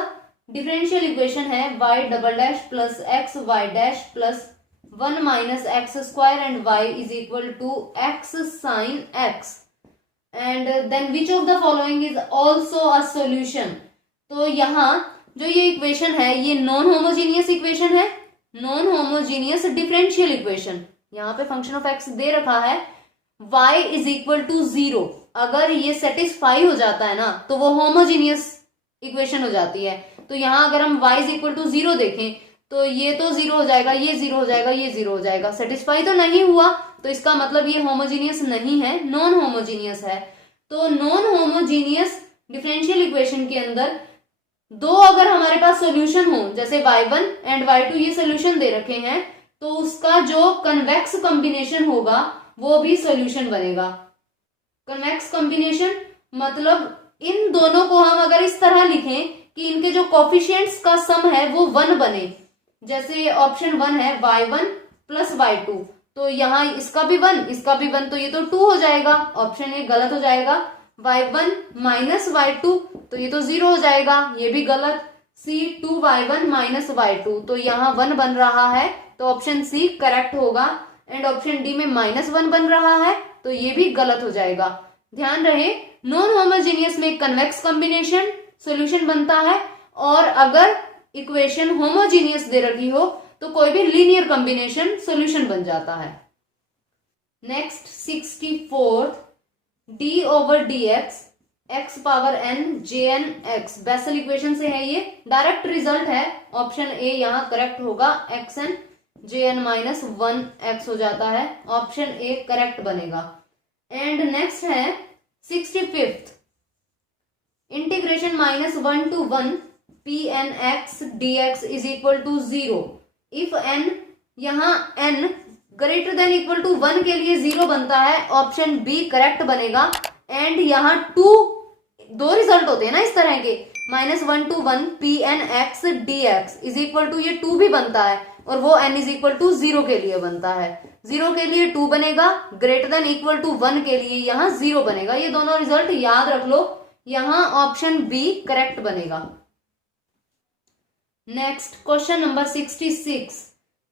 differential equation है y double dash plus x y dash plus 1 minus x square and y is equal to x sine x and then which of the following is also a solution. तो यहाँ जो ये equation है ये non homogeneous equation है, non homogeneous differential equation. यहाँ पे function of x दे रखा है y इज इक्वल टू 0। अगर ये सेटिस्फाई हो जाता है ना तो वो होमोजीनियस इक्वेशन हो जाती है। तो यहाँ अगर हम y इज इक्वल टू 0 देखें तो ये तो 0 हो जाएगा, ये 0 हो जाएगा, ये 0 हो जाएगा। सेटिस्फाई तो नहीं हुआ तो इसका मतलब ये होमोजीनियस नहीं है, नॉन होमोजीनियस है। तो नॉन होमोजीनियस डिफरेंशियल इक्वेशन के अंदर दो अगर हमारे पास सॉल्यूशन हो, जैसे y1 एंड y2 ये सॉल्यूशन दे रखे हैं, तो उसका जो कन्वेक्स कॉम्बिनेशन होगा वो भी सॉल्यूशन बनेगा। कन्वेक्स कॉम्बिनेशन मतलब इन दोनों को हम अगर इस तरह लिखें कि इनके जो कोफिशिएंट्स का सम है वो 1 बने, जैसे ऑप्शन 1 है y1 प्लस y2, तो यहाँ इसका भी 1 इसका भी 1 तो ये तो 2 हो जाएगा। ऑप्शन ए गलत हो जाएगा। y1 माइनस y2 तो ये तो 0 हो जाएगा, ये भी गलत। c 2y1 माइनस y2 तो यहाँ 1 बन रहा है तो ऑप्शन सी करेक्ट होगा एंड ऑप्शन डी में -1 बन रहा है तो ये भी गलत हो जाएगा। ध्यान रहे नॉन होमोजीनियस में कन्वेक्स कॉम्बिनेशन सॉल्यूशन बनता है और अगर इक्वेशन होमोजीनियस दे रखी हो तो कोई भी लीनियर कॉम्बिनेशन सॉल्यूशन बन जाता है। Next 64 d over dx x power n jn x Bessel equation से है, ये डायरेक्ट रिजल्ट है। ऑप्शन ए यहाँ करेक्ट होगा, xn jn माइनस 1x हो जाता है, ऑप्शन ए करेक्ट बनेगा। एंड नेक्स्ट है 65th integration -1 to 1 pn x dx is equal to 0। If n, यहाँ n greater than equal to 1 के लिए 0 बनता है, ऑप्शन बी करेक्ट बनेगा। एंड यहाँ 2, दो रिजल्ट होते हैं ना इस तरह के, -1 to 1 p n x d x is equal to, ये 2 भी बनता है और वो n इज इक्वल टू 0 के लिए बनता है। 0 के लिए 2 बनेगा, ग्रेटर देन इक्वल टू 1 के लिए यहाँ 0 बनेगा। ये दोनों रिजल्ट याद रख लो, यहाँ ऑप्शन बी करेक्ट बनेगा। Next question number 66,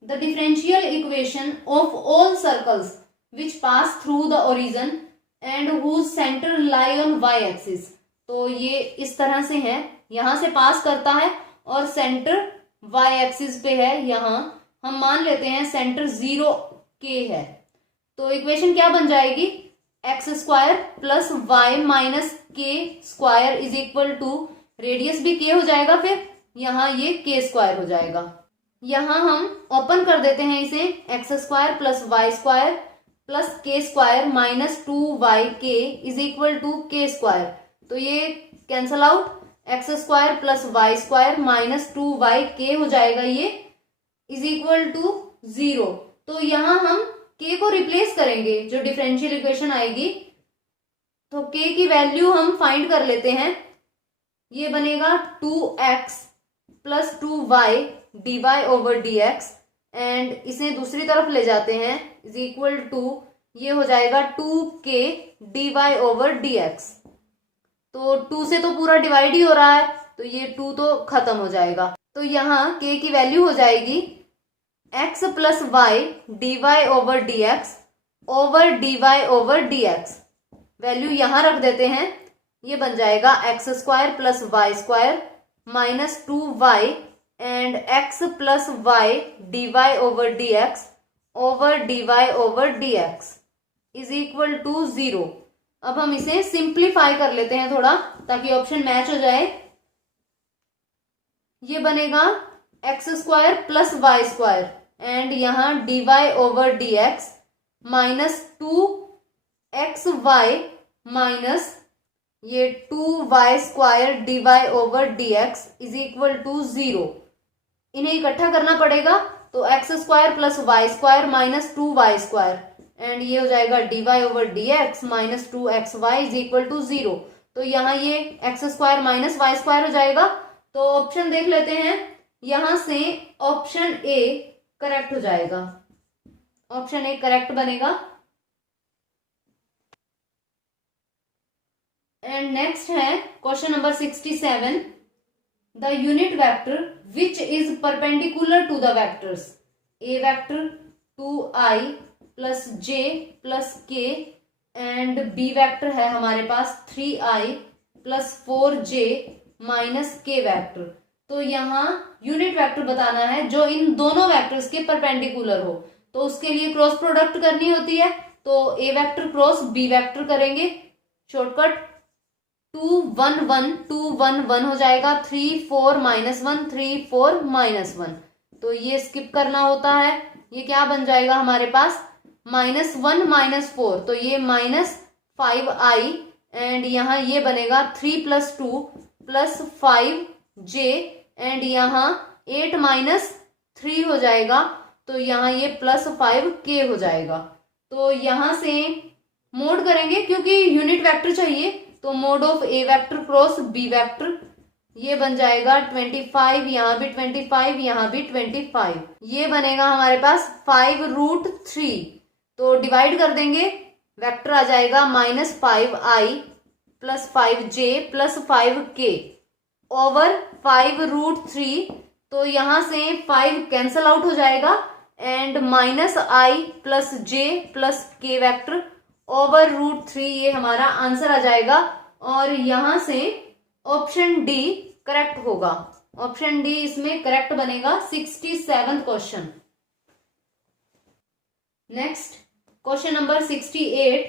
the differential equation of all circles which pass through the origin and whose centre lie on y axis. तो ये इस तरह से है, यहां से पास करता है और सेंटर वाई एक्सिस पे है। यहां हम मान लेते हैं सेंटर 0 के है, तो इक्वेशन क्या बन जाएगी, x square plus y minus k square is equal to, radius भी के हो जाएगा, फिर यहाँ ये के स्क्वायर हो जाएगा। यहां हम ओपन कर देते हैं इसे, x square plus y square plus k square minus 2y k is equal to k square. तो ये cancel out, x square plus y square minus 2y k हो जाएगा, ये इज इक्वल टू 0। तो यहां हम k को रिप्लेस करेंगे, जो डिफरेंशियल इक्वेशन आएगी, तो k की वैल्यू हम फाइंड कर लेते हैं। ये बनेगा 2x plus 2y dy over dx, and इसे दूसरी तरफ ले जाते हैं, इज इक्वल टू, ये हो जाएगा 2k dy ओवर dx। तो 2 से तो पूरा डिवाइड ही हो रहा है, तो ये 2 तो खत्म हो जाएगा। तो यहाँ k की वैल्यू हो जाएगी x plus y dy over dx over dy over dx। Value यहां रख देते हैं, ये बन जाएगा x square plus y square minus 2y and x plus y dy over dx over dy over dx is equal to 0। अब हम इसे सिंप्लीफाई कर लेते हैं थोड़ा, ताकि ऑप्शन मैच हो जाए। ये बनेगा x square plus y square and यहाँ dy over dx minus 2xy minus ये 2y square dy over dx is equal to 0। इन्हें इकट्ठा करना पड़ेगा, तो x square plus y square minus 2y square and ये हो जाएगा dy over dx minus 2xy is equal to 0। तो यहाँ ये x square minus y square हो जाएगा। तो ऑप्शन देख लेते हैं, यहां से ऑप्शन ए करेक्ट हो जाएगा, ऑप्शन ए करेक्ट बनेगा। एंड नेक्स्ट है question number 67, the unit vector which is perpendicular to the vectors a vector 2i plus j plus k and b vector है हमारे पास 3i plus 4j minus k vector. तो यहाँ unit vector बताना है जो इन दोनों वेक्टर्स के परपेंडिकुलर हो, तो उसके लिए क्रॉस प्रोडक्ट करनी होती है। तो ए वेक्टर क्रॉस बी वेक्टर करेंगे, शॉर्टकट 2 1 1 2 1 1 हो जाएगा, 3 4 माइनस 1 3 4 माइनस 1। तो ये स्किप करना होता है, ये क्या बन जाएगा हमारे पास माइनस 1 माइनस 4, तो ये माइनस 5i एंड यहाँ ये बनेगा 3 प्लस 2 प्लस 5j एंड यहाँ 8 माइनस 3 हो जाएगा, तो यहाँ ये प्लस 5k हो जाएगा। तो यहाँ से मोड करेंगे, क्योंकि यूनिट वेक्टर चाहिए, तो mod of a vector cross b vector, ये बन जाएगा 25, यहाँ भी 25, यहाँ भी 25, ये बनेगा हमारे पास 5√3। तो डिवाइड कर देंगे, वेक्टर आ जाएगा minus 5i plus 5j plus 5k over 5√3। तो यहां से 5 कैंसल आउट हो जाएगा and minus i plus j plus k vector over √3, ये हमारा आंसर आ जाएगा। और यहां से ऑप्शन डी करेक्ट होगा, ऑप्शन डी इसमें करेक्ट बनेगा। 67 question. Next question number 68,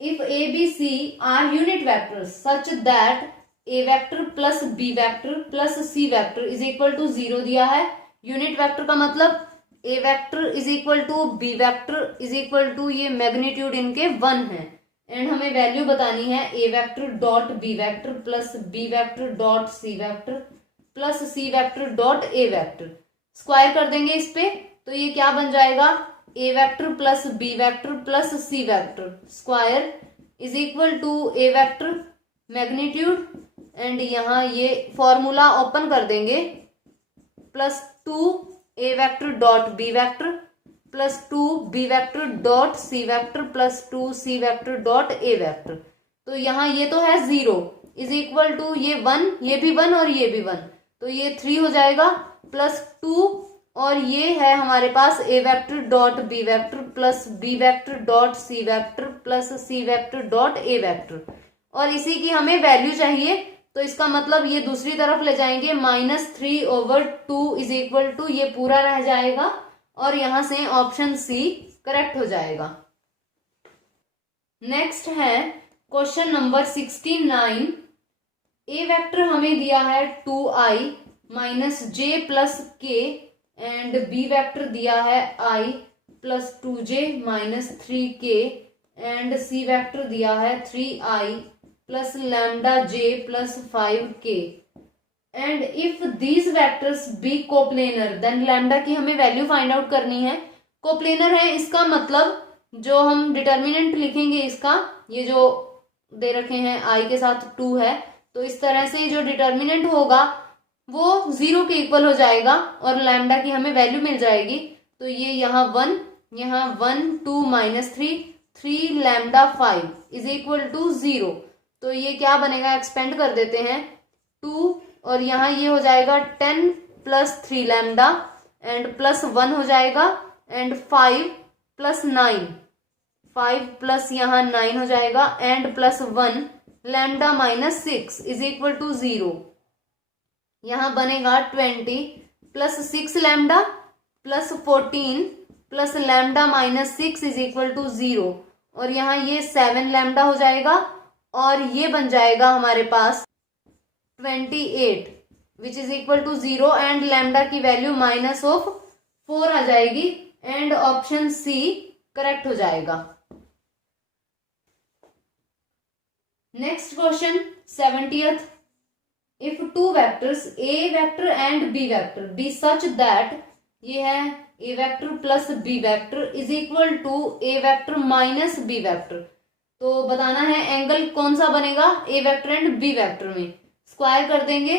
if a b c are unit vectors such that a vector plus b vector plus c vector is equal to 0 दिया है। यूनिट वेक्टर का मतलब a vector is equal to B vector is equal to, ये magnitude इनके 1 है and हमें value बतानी है a vector dot b vector plus b vector dot c vector plus c vector dot a vector. Square कर देंगे इस पे, तो ये क्या बन जाएगा, a vector plus b vector plus c vector square is equal to a vector magnitude, and यहाँ ये फॉर्मूला ओपन कर देंगे, plus 2 a vector dot b vector plus 2 b vector dot c vector plus 2 c vector dot a vector. तो यहाँ ये तो है 0 is equal to ये 1, ये भी 1 और ये भी 1, तो ये 3 हो जाएगा, प्लस 2 और ये है हमारे पास a vector dot b vector plus b vector dot c vector plus c vector dot a vector, और इसी की हमें वैल्यू चाहिए, तो इसका मतलब ये दूसरी तरफ ले जाएंगे, -3/2 इज इक्वल टू ये पूरा रह जाएगा, और यहां से ऑप्शन सी करेक्ट हो जाएगा। नेक्स्ट है क्वेश्चन नंबर 69। ए वेक्टर हमें दिया है 2i -j plus k, and b vector दिया है i plus 2j -3k, and c vector दिया है 3i plus lambda j plus 5k, and if these vectors be coplanar then lambda की हमें value find out करनी है। Coplanar है, इसका मतलब जो हम डिटर्मिनेंट लिखेंगे इसका, ये जो दे रखे हैं i के साथ 2 है, तो इस तरह से जो डिटर्मिनेंट होगा वो 0 के इक्वल हो जाएगा, और लैम्डा की हमें वैल्यू मिल जाएगी, तो ये यहाँ 1, यहाँ 1 2 -3 3 लैम्डा 5 इज इक्वल टू 0, तो ये क्या बनेगा, एक्सपेंड कर देते हैं 2, और यहाँ ये हो जाएगा 10 प्लस 3 लैम्डा एंड प्लस 1 हो जाएगा, एंड 5 प्लस 9 5 प्लस यहाँ 9 हो जाएगा, and plus 1 lambda -6 is equal to 0, यहाँ बनेगा 20 plus 6 lambda plus 14 plus lambda -6 is equal to 0, और यहाँ ये 7 लैम्डा हो जाएगा, और ये बन जाएगा हमारे पास 28 which is equal to 0, and lambda की वैल्यू -4 आ जाएगी, एंड ऑप्शन सी करेक्ट हो जाएगा। Next question 70th। If two vectors a vector and b vector be such that, ये है a vector plus b vector is equal to a vector minus b vector, तो बताना है angle कौन सा बनेगा a vector and b vector में। Square कर देंगे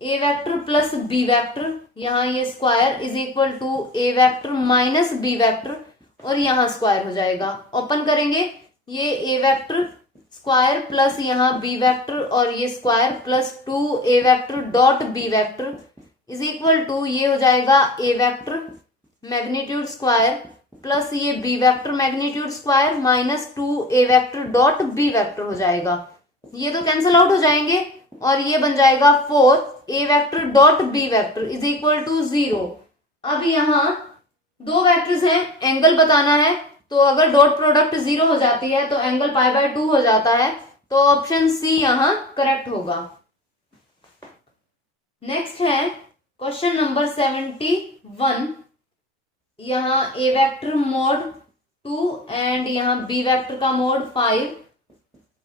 ए वेक्टर प्लस बी वेक्टर, यहाँ ये square is equal to a vector minus b vector, और यहाँ स्क्वायर हो जाएगा। ओपन करेंगे, ये ए वेक्टर स्क्वायर प्लस यहाँ बी वेक्टर और ये square plus 2 a vector dot b vector is equal to ये हो जाएगा a vector magnitude square plus ये b vector magnitude square minus 2 a vector dot b vector हो जाएगा। ये तो कैंसिल आउट हो जाएंगे और ये बन जाएगा 4 a vector dot b vector is equal to 0। अब यहाँ दो वेक्टर्स हैं, एंगल बताना है, तो अगर डॉट प्रोडक्ट 0 हो जाती है तो एंगल π/2 हो जाता है, तो ऑप्शन सी यहाँ करेक्ट होगा। नेक्स्ट है क्वेश्चन नंबर 71। यहाँ ए वेक्टर मोड 2 एंड यहाँ बी वेक्टर का मोड 5,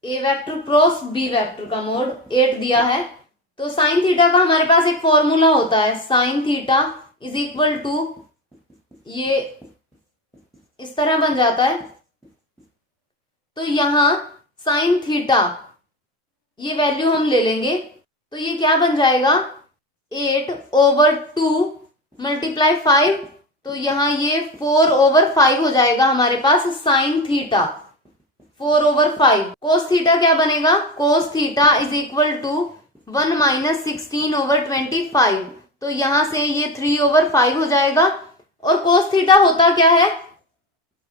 ए वेक्टर क्रॉस बी वेक्टर का मोड 8 दिया है। तो साइन थीटा का हमारे पास एक फॉर्मूला होता है, sine theta is equal to ये इस तरह बन जाता है। तो यहां साइन थीटा ये वैल्यू हम ले लेंगे, तो ये क्या बन जाएगा 8/2 मल्टीप्लाई 5, तो यहाँ ये 4/5 हो जाएगा हमारे पास साइन थीटा 4/5। कोस थीटा क्या बनेगा, cos theta is equal to 1 - 16/25, तो यहां से ये 3/5 हो जाएगा। और कोस थीटा होता क्या है,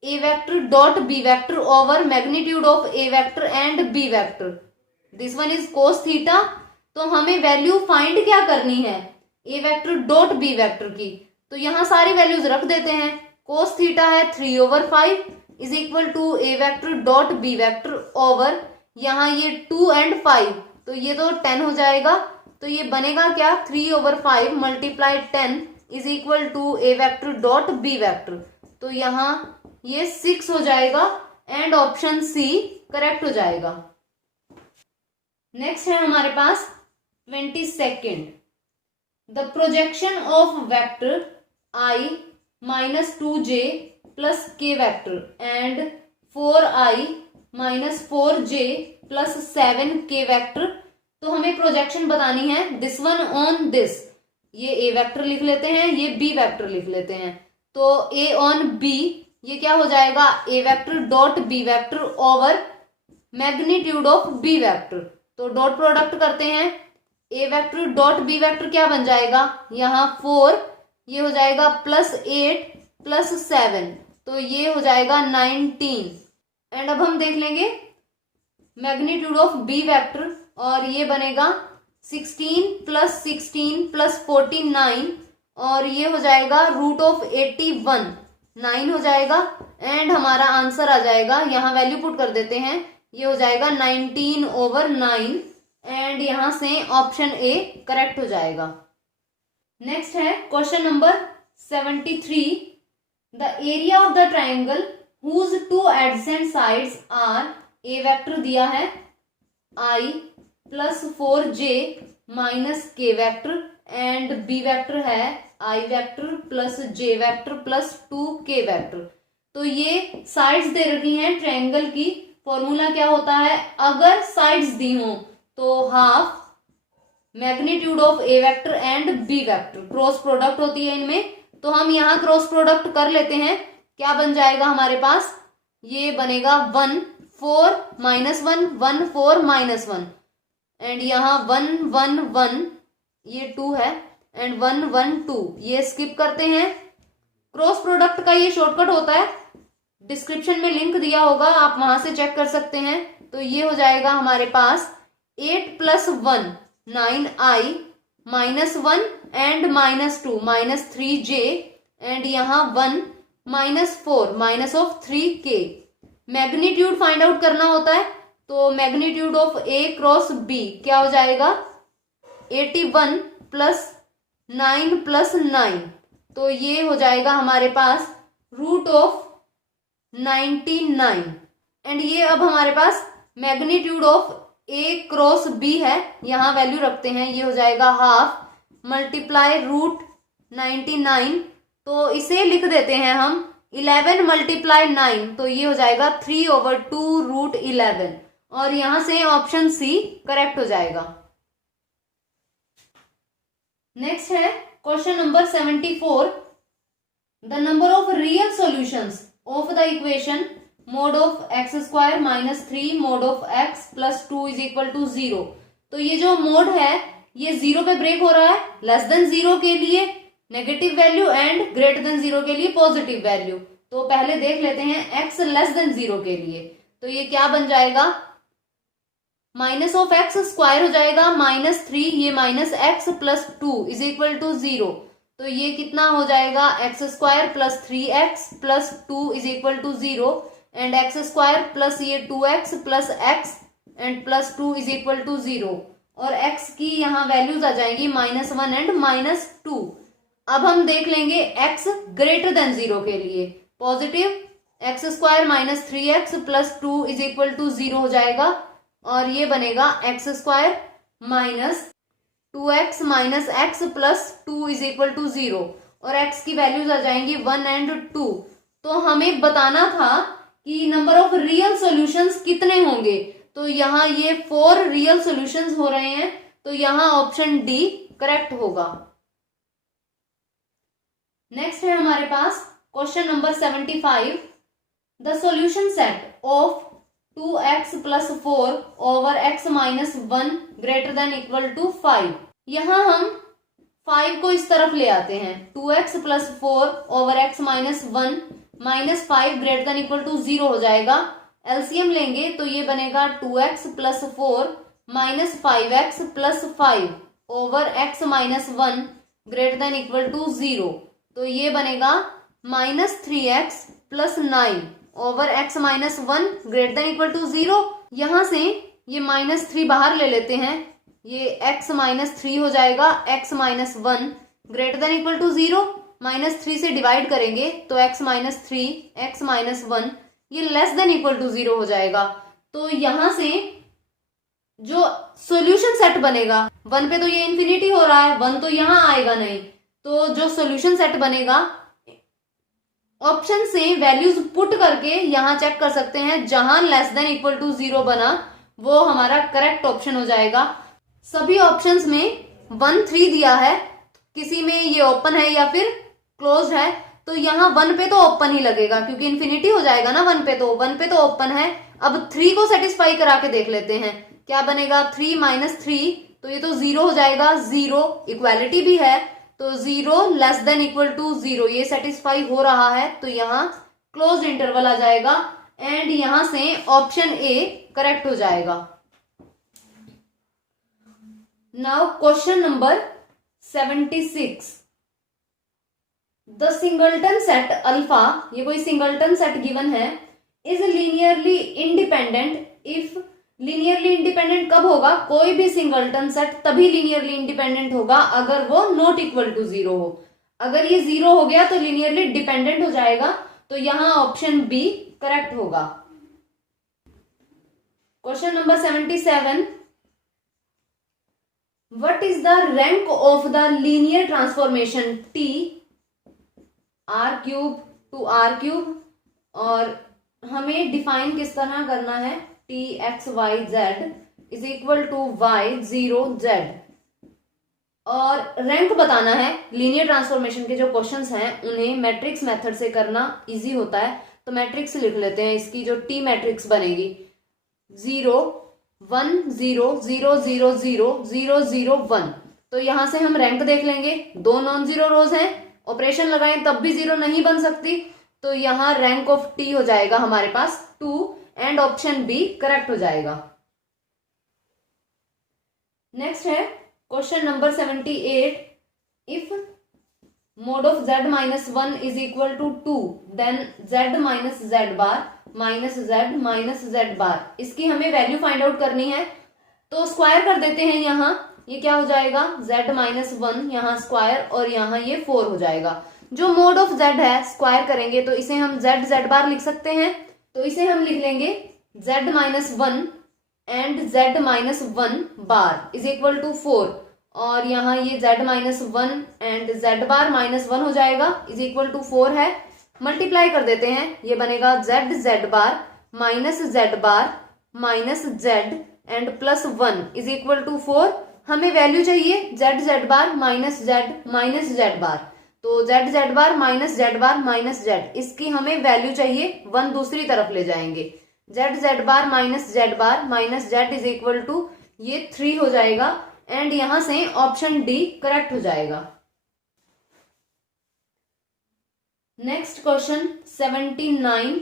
a vector dot b vector over magnitude of a vector and b vector, this one is cos theta. तो हमें वैल्यू फाइंड क्या करनी है a vector dot b vector की, तो यहां सारी वैल्यूज रख देते हैं। कोस थीटा है 3/5 is equal to a vector dot b vector over यहाँ ये 2 and 5, तो ये तो 10 हो जाएगा। तो ये बनेगा क्या 3/5 multiply 10 is equal to a vector dot b vector, तो यहाँ ये 6 हो जाएगा एंड ऑप्शन सी करेक्ट हो जाएगा। नेक्स्ट है हमारे पास 22nd। The projection of vector I minus 2j plus k vector and 4I minus 4j plus 7k vector। तो हमें प्रोजेक्शन बतानी है दिस वन ऑन दिस। ये a वेक्टर लिख लेते हैं, ये b वेक्टर लिख लेते हैं। तो a ऑन b ये क्या हो जाएगा, a vector dot b vector over magnitude of b vector. तो डॉट प्रोडक्ट करते हैं, a vector dot b vector क्या बन जाएगा, यहाँ 4 ये हो जाएगा प्लस 8 प्लस 7, तो ये हो जाएगा 19। एंड अब हम देख लेंगे मैग्नीट्यूड ऑफ b वेक्टर, और ये बनेगा 16 प्लस 16 प्लस 49, और ये हो जाएगा रूट ऑफ 81, 9 हो जाएगा। एंड हमारा आंसर आ जाएगा, यहाँ वैल्यू पुट कर देते हैं, ये हो जाएगा 19/9। एंड यहां से ऑप्शन ए करेक्ट हो जाएगा। नेक्स्ट है question number 73। The area of the triangle whose 2 adjacent sides are, a vector दिया है I plus 4j minus k vector and b vector है I vector plus j vector plus 2k vector. तो ये sides दे रखी हैं triangle की। Formula क्या होता है, अगर साइड्स दी हो तो half magnitude of a vector and b vector, cross product होती है इनमें। तो हम यहाँ क्रॉस प्रोडक्ट कर लेते हैं, क्या बन जाएगा हमारे पास, ये बनेगा 1 4 माइनस 1 1 4 माइनस 1, एंड यहाँ 1 1 1 ये 2 है एंड 1 1 2, ये स्किप करते हैं। क्रॉस प्रोडक्ट का ये शॉर्टकट होता है, डिस्क्रिप्शन में लिंक दिया होगा, आप वहां से चेक कर सकते हैं। तो ये हो जाएगा हमारे पास 8 plus 1 9i minus 1 and minus 2 minus 3j and यहाँ 1 minus 4 minus of 3k। Magnitude find out करना होता है, तो magnitude of a cross b क्या हो जाएगा 81 प्लस 9 प्लस 9, तो ये हो जाएगा हमारे पास रूट ऑफ 99। एंड ये अब हमारे पास magnitude of a cross b है, यहां वैल्यू रखते हैं, ये हो जाएगा हाफ मल्टीप्लाई रूट 99। तो इसे लिख देते हैं हम 11 मल्टीप्लाई 9, तो ये हो जाएगा 3/2 रूट 11, और यहां से ऑप्शन सी करेक्ट हो जाएगा। नेक्स्ट है question number 74। The number of real solutions of the equation mod of x square minus 3 mod of x plus 2 is equal to 0। तो ये जो मोड है ये 0 पे ब्रेक हो रहा है, लेस देन 0 के लिए negative value and greater than 0 के लिए पॉजिटिव वैल्यू। तो पहले देख लेते हैं x लेस देन 0 के लिए, तो ये क्या बन जाएगा, माइनस ऑफ एक्स स्क्वायर हो जाएगा माइनस 3, ये minus x plus 2 is equal to 0। तो ये कितना हो जाएगा x square plus 3x plus 2 is equal to 0, and x square plus ये 2x plus x and plus 2 is equal to 0, और x की यहाँ वैल्यूज आ जाएंगी -1 एंड -2। अब हम देख लेंगे x ग्रेटर देन 0 के लिए, positive x square minus 3x plus 2 is equal to 0 हो जाएगा, और ये बनेगा x square minus 2x minus x plus 2 is equal to 0, और x की वैल्यूज आ जाएंगी 1 एंड 2। तो हमें बताना था कि नंबर ऑफ रियल सॉल्यूशंस कितने होंगे, तो यहाँ ये 4 रियल सॉल्यूशंस हो रहे हैं, तो यहाँ ऑप्शन डी करेक्ट होगा। नेक्स्ट है हमारे पास question number 75। The solution set of 2x plus 4 over x minus 1 greater than equal to 5। यहां हम 5 को इस तरफ ले आते हैं, 2x plus 4 over x minus 1 minus 5 greater than equal to 0 हो जाएगा। एलसीएम लेंगे तो ये बनेगा 2x plus 4 minus 5x plus 5 over x minus 1 greater than equal to 0, तो ये बनेगा minus 3x plus 9 over x minus 1 greater than equal to 0। यहां से ये -3 बाहर ले लेते हैं, ये x माइनस 3 हो जाएगा, x minus 1 greater than equal to 0, -3 से डिवाइड करेंगे तो x माइनस 3 x माइनस 1 ये लेस देन इक्वल टू 0 हो जाएगा। तो यहां से जो सॉल्यूशन सेट बनेगा, 1 पे तो ये इंफिनिटी हो रहा है, 1 तो यहां आएगा नहीं, तो जो सॉल्यूशन सेट बनेगा, ऑप्शन से वैल्यूज पुट करके यहां चेक कर सकते हैं, जहां लेस देन इक्वल टू 0 बना वो हमारा करेक्ट ऑप्शन हो जाएगा। सभी ऑप्शंस में 1 3 दिया है, किसी में ये ओपन है या फिर क्लोज है, तो यहाँ 1 पे तो ओपन ही लगेगा क्योंकि इन्फिनिटी हो जाएगा ना 1 पे, तो 1 पे तो ओपन है। अब 3 को सेटिस्फाई करा के देख लेते हैं क्या बनेगा। 3 माइनस 3 तो ये तो 0 हो जाएगा, 0 इक्वालिटी भी है तो 0 लेस देन इक्वल टू 0 ये सेटिस्फाई हो रहा है, तो यहाँ क्लोज इंटरवल आ जाएगा एंड यहां से ऑप्शन ए करेक्ट हो जाएगा। Now question number 76, the singleton set alpha, ये कोई सिंगलटन सेट गिवन है, is linearly independent if, linearly independent कब होगा, कोई भी सिंगलटन सेट तभी लीनियरली इंडिपेंडेंट होगा अगर वो नॉट इक्वल टू 0 हो। अगर ये 0 हो गया तो लीनियरली डिपेंडेंट हो जाएगा, तो यहां ऑप्शन बी करेक्ट होगा। Question number 77, what is the rank of the linear transformation T R cube to R cube, और हमें डिफाइन किस तरह करना है, T x y z is equal to y 0 z, और रैंक बताना है। लीनियर ट्रांसफॉर्मेशन के जो क्वेश्चंस हैं उन्हें मैट्रिक्स मेथड से करना इजी होता है, तो मैट्रिक्स लिख लेते हैं। इसकी जो टी मैट्रिक्स बनेगी 0 1 0 0 0 0 0 0 1, तो यहां से हम रैंक देख लेंगे, 2 नॉन जीरो रोज हैं, ऑपरेशन लगाएं तब भी 0 नहीं बन सकती, तो यहां रैंक ऑफ टी हो जाएगा हमारे पास 2 एंड ऑप्शन बी करेक्ट हो जाएगा। नेक्स्ट है question number 78, if mod of z minus 1 is equal to 2 then z minus z bar minus z minus z bar, इसकी हमें वैल्यू फाइंड आउट करनी है, तो स्क्वायर कर देते हैं। यहाँ ये क्या हो जाएगा, z माइनस 1 यहाँ स्क्वायर और यहाँ ये 4 हो जाएगा। जो मोड ऑफ z है स्क्वायर करेंगे तो इसे हम z z बार लिख सकते हैं, तो इसे हम लिख लेंगे z minus 1 and z minus 1 bar is equal to 4, और यहाँ ये z minus 1 and z bar minus 1 हो जाएगा इज इक्वल टू 4 है। मल्टीप्लाई कर देते हैं, ये बनेगा z bar minus z bar minus z and plus 1 is equal to 4। हमें वैल्यू चाहिए z bar minus z bar, तो z बार माइनस z, इसकी हमें वैल्यू चाहिए 1 दूसरी तरफ ले जाएंगे, z bar minus z is equal to ये 3 हो जाएगा एंड यहां से ऑप्शन डी करेक्ट हो जाएगा। Next question 79,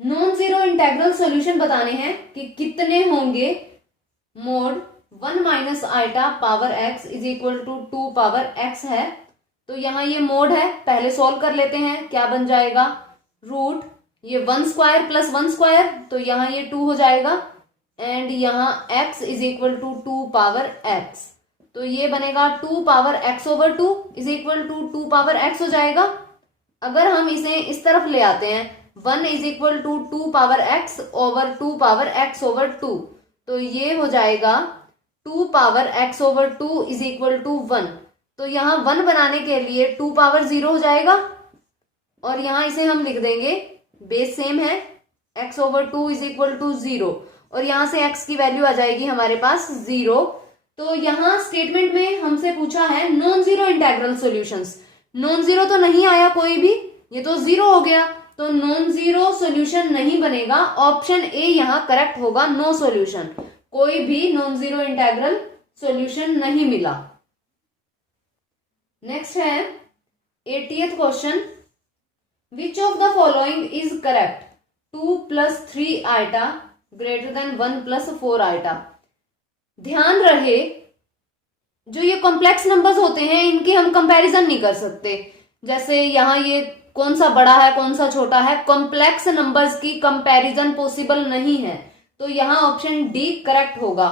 non zero integral solution बताने हैं कि कितने होंगे mod 1 minus iota power x is equal to 2 power x है, तो यहाँ ये मोड है, पहले सॉल्व कर लेते हैं, क्या बन जाएगा, रूट ये 1 स्क्वायर प्लस 1 स्क्वायर, तो यहाँ ये 2 हो जाएगा एंड यहाँ x is equal to 2 power x, तो ये बनेगा 2 power x over 2 is equal to 2 power x हो जाएगा। अगर हम इसे इस तरफ ले आते हैं 1 is equal to 2 power x over 2 power x over 2, तो ये हो जाएगा 2 power x over 2 is equal to 1, तो यहाँ 1 बनाने के लिए 2 पावर 0 हो जाएगा और यहाँ इसे हम लिख देंगे, बेस सेम है, x over 2 is equal to 0 और यहां से x की वैल्यू आ जाएगी हमारे पास 0। तो यहां स्टेटमेंट में हमसे पूछा है non zero integral solutions, non zero तो नहीं आया कोई भी, ये तो 0 हो गया, तो नॉन जीरो सॉल्यूशन नहीं बनेगा, ऑप्शन ए यहां करेक्ट होगा, नो सॉल्यूशन, कोई भी नॉन जीरो इंटेग्रल सॉल्यूशन नहीं मिला। नेक्स्ट है 80th question, which of the following is correct, 2 plus 3 iota greater than 1 plus 4 iota. ध्यान रहे जो ये कॉम्प्लेक्स नंबर्स होते हैं इनकी हम कंपैरिजन नहीं कर सकते, जैसे यहाँ ये कौन सा बड़ा है कौन सा छोटा है, कॉम्प्लेक्स नंबर्स की कंपैरिजन पॉसिबल नहीं है, तो यहाँ ऑप्शन डी करेक्ट होगा।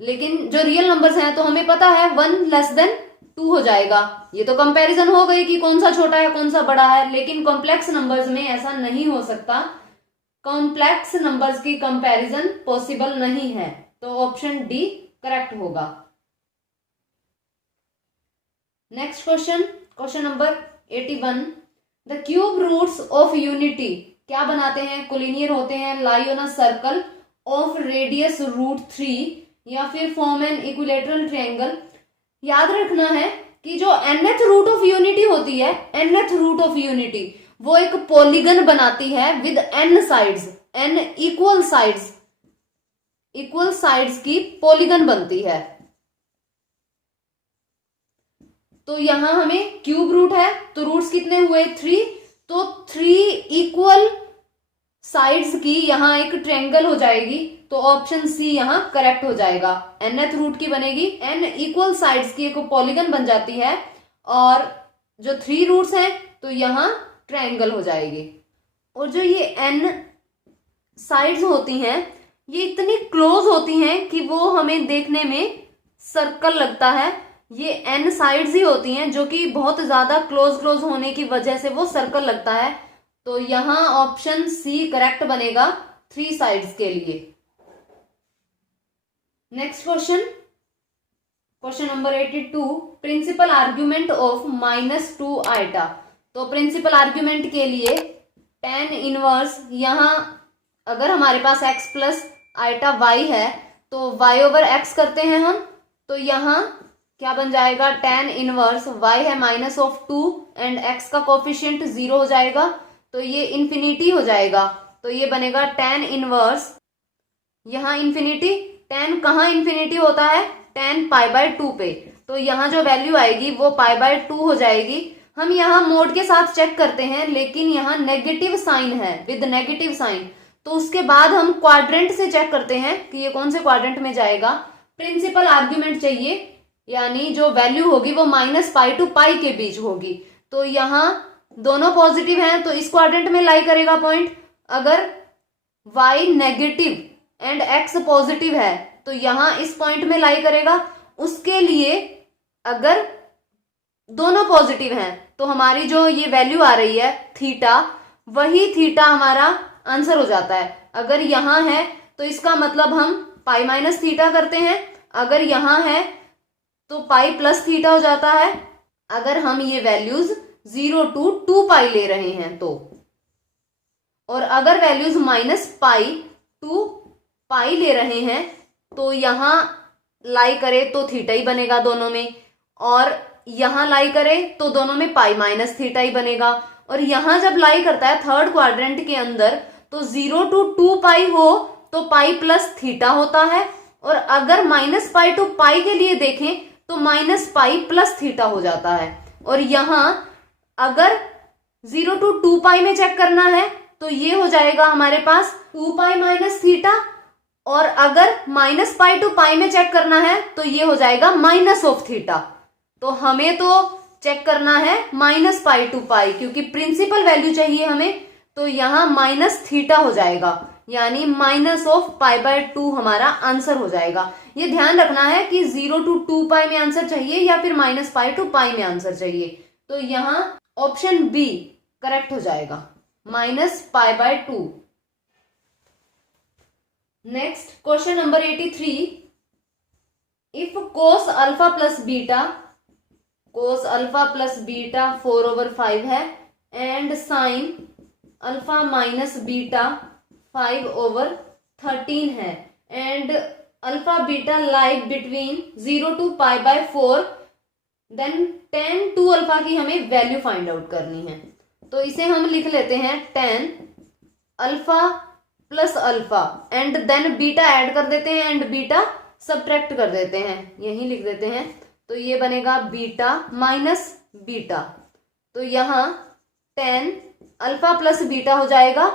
लेकिन जो रियल नंबर्स हैं तो हमें पता है 1 लेस देन 2 हो जाएगा, ये तो कंपैरिजन हो गई कि कौन सा छोटा है कौन सा बड़ा है, लेकिन कॉम्प्लेक्स नंबर्स में ऐसा नहीं हो सकता, कॉम्प्लेक्स नंबर्स की कंपैरिजन पॉसिबल नहीं है, तो ऑप्शन डी करेक्ट होगा। Next question, question number 81, the cube roots of unity क्या बनाते हैं, कोलिनियर होते हैं, lie on a circle of radius √3 या फिर फॉर्म एन इक्विलेटरल ट्रायंगल। याद रखना है कि जो nth रूट ऑफ यूनिटी होती है, nth रूट ऑफ यूनिटी वो एक पॉलीगन बनाती है with n sides, n equal sides की पॉलीगन बनती है। तो यहां हमें क्यूब रूट है तो रूट्स कितने हुए 3, तो 3 इक्वल साइड्स की यहां एक ट्रायंगल हो जाएगी, तो ऑप्शन सी यहां करेक्ट हो जाएगा। nth रूट की बनेगी, n इक्वल साइड्स की एक पॉलीगन बन जाती है और जो 3 रूट्स हैं तो यहां ट्रायंगल हो जाएगी। और जो ये n साइड्स होती हैं ये इतनी क्लोज होती हैं कि वो हमें देखने में सर्कल लगता है। ये n साइड्स ही होती हैं जो कि बहुत ज्यादा क्लोज होने की वजह से वो सर्कल लगता है। तो यहां ऑप्शन सी करेक्ट बनेगा 3 साइड्स के लिए। Next question, question number 82, principal argument of -2 iota. तो प्रिंसिपल आर्ग्यूमेंट के लिए tan इनवर्स, यहां अगर हमारे पास x प्लस आइटा y है तो y ओवर x करते हैं हम, तो यहां क्या बन जाएगा, tan इनवर्स y है -2 एंड x का कोफिशिएंट 0 हो जाएगा तो ये इंफिनिटी हो जाएगा। तो ये बनेगा tan इनवर्स, यहां इंफिनिटी, tan कहां इंफिनिटी होता है, tan π/2 पे, तो यहां जो वैल्यू आएगी वो π/2 हो जाएगी। हम यहाँ मोड के साथ चेक करते हैं लेकिन यहाँ नेगेटिव साइन है, विद नेगेटिव साइन, तो उसके बाद हम क्वाड्रेंट से चेक करते हैं कि ये कौन से क्वाड्रेंट में जाएगा। प्रिंसिपल आर्ग्यूमेंट चाहिए, यानी जो वैल्यू होगी वो -π to π के बीच होगी। तो यहाँ दोनों पॉजिटिव हैं तो इस क्वाड्रेंट में लाई करेगा पॉइंट। अगर y negative and x positive है तो यहाँ इस पॉइंट में लाई करेगा। उसके लिए अगर दोनों पॉजिटिव हैं तो हमारी जो ये वैल्यू आ रही है थीटा, वही थीटा हमारा आंसर हो जाता है। अगर यहां है तो इसका मतलब हम पाई माइनस थीटा करते हैं, अगर यहां है तो पाई प्लस थीटा हो जाता है, अगर हम ये वैल्यूज 0 to 2 पाई ले रहे हैं तो। और अगर वैल्यूज -π to पाई ले रहे हैं तो यहां लाई करे तो थीटा ही बनेगा दोनों में, और यहां लाई करे तो दोनों में पाई माइनस थीटा ही बनेगा। और यहां जब लाई करता है थर्ड क्वाड्रेंट के अंदर तो 0 to 2 पाई हो तो पाई प्लस थीटा होता है, और अगर -π to पाई के लिए देखें तो -π प्लस थीटा हो जाता है। और यहां अगर 0 to 2 पाई में चेक करना है तो ये हो जाएगा हमारे पास 2 पाई माइनस थीटा, और अगर -π to पाई में चेक करना है तो ये हो जाएगा माइनस ऑफ थीटा। तो हमें तो चेक करना है -π to पाई, क्योंकि प्रिंसिपल वैल्यू चाहिए हमें, तो यहां माइनस थीटा हो जाएगा, यानी -π/2 हमारा आंसर हो जाएगा। ये ध्यान रखना है कि 0 to 2 पाई में आंसर चाहिए या फिर -π to पाई में आंसर चाहिए। तो यहां ऑप्शन बी करेक्ट हो जाएगा, -π/2। Next question number 83, if cos alpha plus beta 4/5 है and sine alpha minus beta 5/13 है and alpha beta like between 0 to π/4, then tan 2 alpha की हमें वैल्यू फाइंड आउट करनी है। तो इसे हम लिख लेते हैं tan alpha plus alpha and then beta add कर देते हैं एंड बीटा सबट्रैक्ट कर देते हैं, यही लिख देते हैं। तो ये बनेगा बीटा माइनस बीटा, तो यहां tan अल्फा प्लस बीटा हो जाएगा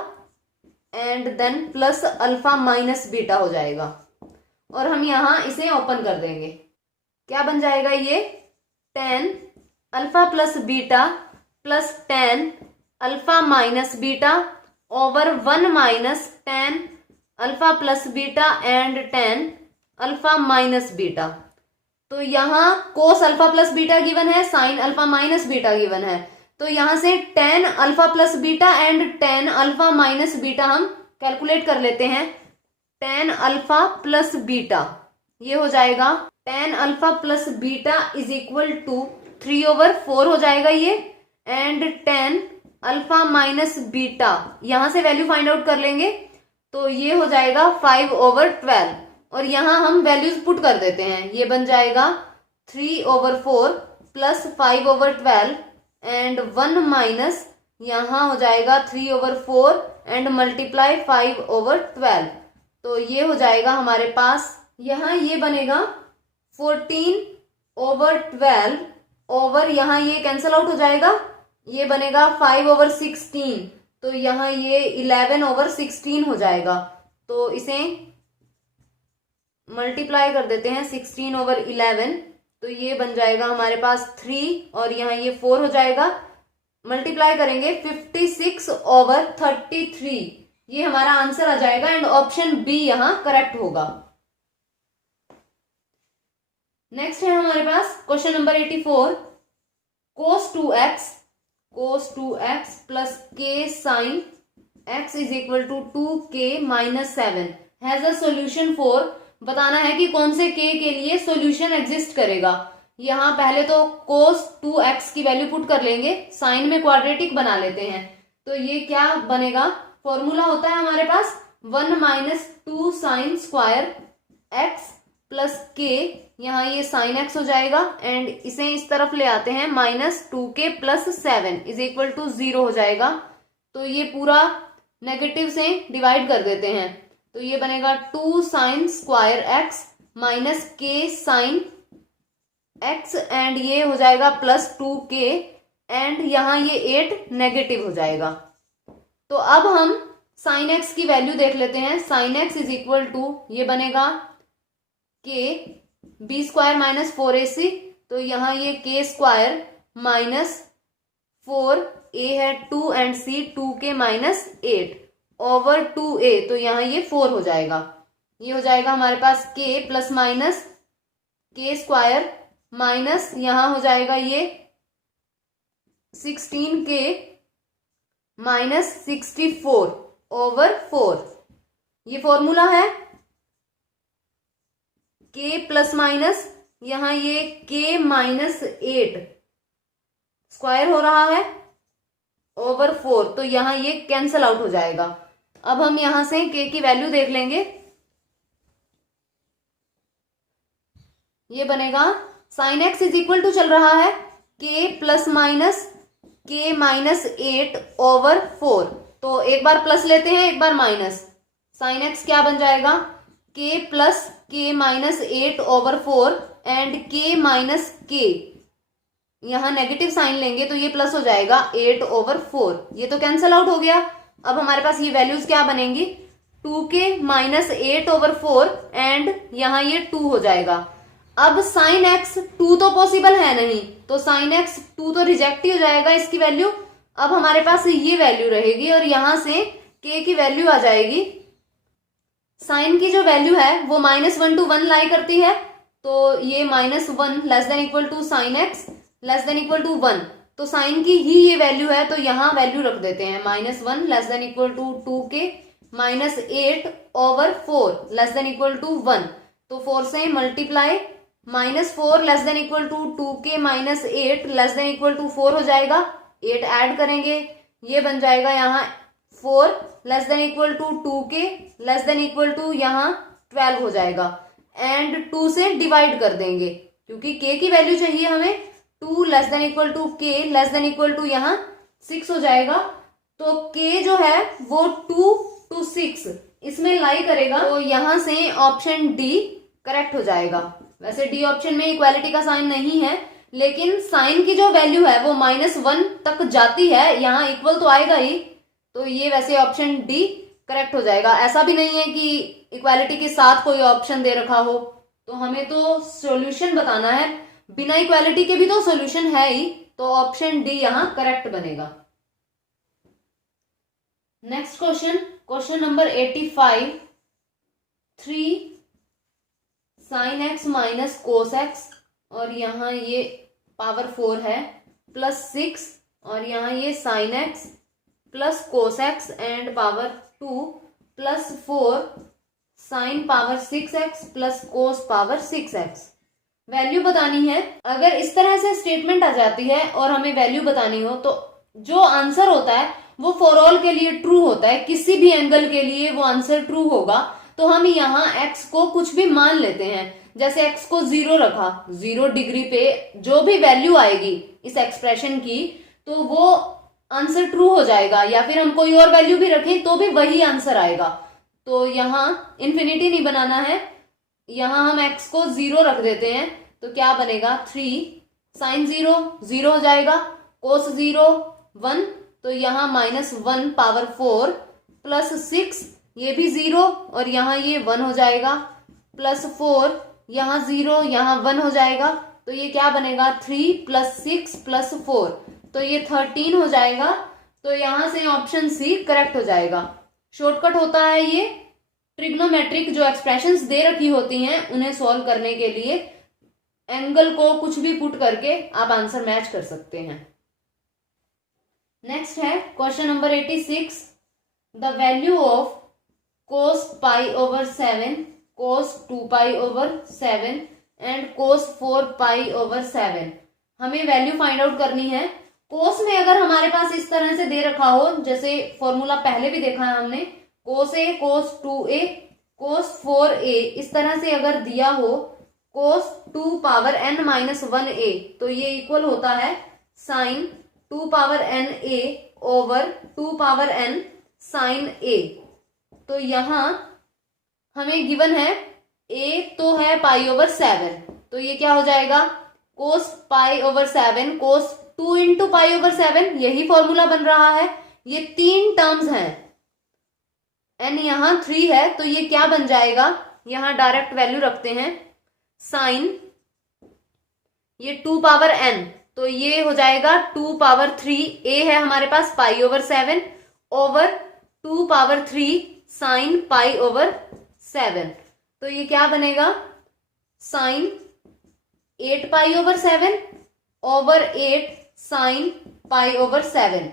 and then plus alpha minus beta हो जाएगा, और हम यहां इसे ओपन कर देंगे। क्या बन जाएगा ये, tan alpha plus beta plus tan alpha minus beta over 1 minus tan alpha plus beta and tan alpha minus beta. तो यहां cos alpha plus beta given है, sine alpha minus beta given है, तो यहां से tan alpha plus beta and tan alpha minus beta हम calculate कर लेते हैं। tan अल्फा प्लस बीटा ये हो जाएगा tan alpha plus beta is equal to 3/4 हो जाएगा ये, एंड 10 अल्फा माइनस बीटा, यहां से वैल्यू फाइंड आउट कर लेंगे तो ये हो जाएगा 5/12, और यहां हम वैल्यूज पुट कर देते हैं, ये बन जाएगा 3/4 प्लस 5/12 एंड 1 माइनस यहां हो जाएगा 3/4 एंड मल्टीप्लाई 5/12, तो ये हो जाएगा हमारे पास, यहां ये बनेगा 14/12 ओवर, यहां ये कैंसल आउट हो जाएगा, ये बनेगा 5/16, तो यहां ये 11/16 हो जाएगा, तो इसे मल्टीप्लाई कर देते हैं 16/11, तो ये बन जाएगा हमारे पास 3 और यहाँ ये 4 हो जाएगा, मल्टीप्लाई करेंगे 56/33, ये हमारा आंसर आ जाएगा एंड ऑप्शन बी यहां करेक्ट होगा। नेक्स्ट है हमारे पास question number 84, cos 2x plus k sin x is equal to 2k minus 7 has a solution for, बताना है कि कौन से k के लिए सोल्यूशन एग्जिस्ट करेगा। यहां पहले तो cos 2x की वैल्यू पुट कर लेंगे, साइन में क्वाड्रेटिक बना लेते हैं, तो ये क्या बनेगा, फॉर्मूला होता है हमारे पास 1 minus 2 sine square x plus k, यहाँ ये साइन x हो जाएगा एंड इसे इस तरफ ले आते हैं -2k plus 7 is equal to 0 हो जाएगा, तो ये पूरा नेगेटिव से डिवाइड कर देते हैं, तो ये बनेगा 2 sine square x minus k sine x and ये हो जाएगा प्लस 2k एंड यहाँ ये 8 नेगेटिव हो जाएगा। तो अब हम साइन x की वैल्यू देख लेते हैं, sine x is equal to ये बनेगा k b square minus 4ac, तो यहाँ ये k स्क्वायर माइनस 4a है 2 and c 2k minus 8 over 2a, तो यहाँ ये 4 हो जाएगा, ये हो जाएगा हमारे पास k plus minus k square minus यहाँ हो जाएगा ये 16k माइनस 64 ओवर 4, ये फॉर्मूला है k प्लस माइनस यहाँ ये k माइनस 8 स्क्वायर हो रहा है ओवर 4, तो यहाँ ये कैंसल आउट हो जाएगा। अब हम यहां से k की वैल्यू देख लेंगे, ये बनेगा sine x is equal to चल रहा है k plus minus k minus 8 over 4, तो एक बार प्लस लेते हैं एक बार माइनस, साइन x क्या बन जाएगा k plus k minus 8 over 4 and k minus k, यहां नेगेटिव साइन लेंगे तो ये प्लस हो जाएगा 8 ओवर 4, ये तो कैंसल आउट हो गया। अब हमारे पास ये वैल्यूज क्या बनेंगी 2k माइनस 8 ओवर 4 एंड यहाँ ये 2 हो जाएगा। अब साइन x 2 तो पॉसिबल है नहीं, तो साइन x 2 तो रिजेक्ट ही हो जाएगा इसकी वैल्यू, अब हमारे पास ये वैल्यू रहेगी और यहां से k की वैल्यू आ जाएगी, साइन की जो वैल्यू है वो -1 to 1 लाई करती है, तो ये -1 less than equal to sine x less than equal to 1, तो साइन की ही ये वैल्यू है, तो यहाँ वैल्यू रख देते हैं -1 less than equal to 2k minus 8 over 4 less than equal to 1, तो 4 से multiply -4 less than equal to 2k minus 8 less than equal to 4 हो जाएगा, 8 ऐड करेंगे ये बन जाएगा यहाँ 4 less than equal to 2k less than equal to यहाँ 12 हो जाएगा एंड 2 से डिवाइड कर देंगे क्योंकि k की वैल्यू चाहिए हमें, 2 less than equal to k less than equal to यहाँ 6 हो जाएगा, तो k जो है वो 2 to 6 इसमें लाई करेगा, तो यहां से ऑप्शन डी करेक्ट हो जाएगा। वैसे डी ऑप्शन में इक्वालिटी का साइन नहीं है, लेकिन साइन की जो वैल्यू है वो -1 तक जाती है, यहाँ इक्वल तो आएगा ही, तो ये वैसे ऑप्शन डी करेक्ट हो जाएगा। ऐसा भी नहीं है कि इक्वालिटी के साथ कोई ऑप्शन दे रखा हो, तो हमें तो सॉल्यूशन बताना है, बिना इक्वालिटी के भी तो सॉल्यूशन है ही, तो ऑप्शन डी यहां करेक्ट बनेगा। Next question, question number 85, 3 sine x minus cos x और यहाँ ये पावर 4 है प्लस 6 और यहाँ ये sine x plus cos x and power 2 plus 4 sine power 6x plus cos power 6x। Value बतानी है। अगर इस तरह से स्टेटमेंट आ जाती है और हमें वैल्यू बतानी हो तो जो आंसर होता है वो फॉर ऑल के लिए ट्रू होता है, किसी भी एंगल के लिए वो आंसर ट्रू होगा। तो हम यहाँ x को कुछ भी मान लेते हैं, जैसे x को 0 रखा, 0 डिग्री पे जो भी वैल्यू आएगी इस एक्सप्रेशन की तो वो आंसर ट्रू हो जाएगा, या फिर हम कोई और वैल्यू भी रखें तो भी वही आंसर आएगा। तो यहाँ इन्फिनिटी नहीं बनाना है, यहाँ हम x को 0 रख देते हैं तो क्या बनेगा 3 साइन 0 0 हो जाएगा, कोस 0 1, तो यहाँ -1 पावर 4 प्लस 6 ये भी 0 और यहाँ ये 1 हो जाएगा, प्लस 4 यहाँ 0 यहाँ 1 हो जाएगा, तो ये क्या बनेगा 3 प्लस 6 प्लस 4, तो ये 13 हो जाएगा। तो यहाँ से ऑप्शन सी करेक्ट हो जाएगा। शॉर्टकट होता है ये। ट्रिग्नोमेट्रिक जो एक्सप्रेशंस दे रखी होती हैं उन्हें सॉल्व करने के लिए एंगल को कुछ भी पुट करके आप आंसर मैच कर सकते हैं। नेक्स्ट है question number 86, the value of cos pi over 7, cos 2 pi over 7 and cos 4 pi over 7। हमें वैल्यू फाइंड आउट करनी है। cos में अगर हमारे पास इस तरह से दे रखा हो, जैसे फॉर्मूला पहले भी देखा है हमने, cos a cos 2a cos 4a, इस तरह से अगर दिया हो cos 2 power n minus 1a, तो ये इक्वल होता है sine 2 power n a over 2 power n sine a। तो यहाँ हमें गिवन है a तो है पाई ओवर 7, तो ये क्या हो जाएगा cos पाई over 7 cos 2 into pi over 7, यही फॉर्मूला बन रहा है। ये 3 टर्म्स हैं, n यहाँ 3 है, तो ये क्या बन जाएगा, यहाँ डायरेक्ट वैल्यू रखते हैं साइन ये 2 पावर n, तो ये हो जाएगा 2 पावर 3, a है हमारे पास pi over 7 over 2 power 3 sine pi over 7, तो ये क्या बनेगा sine 8 pi over 7 over 8 sine pi over 7।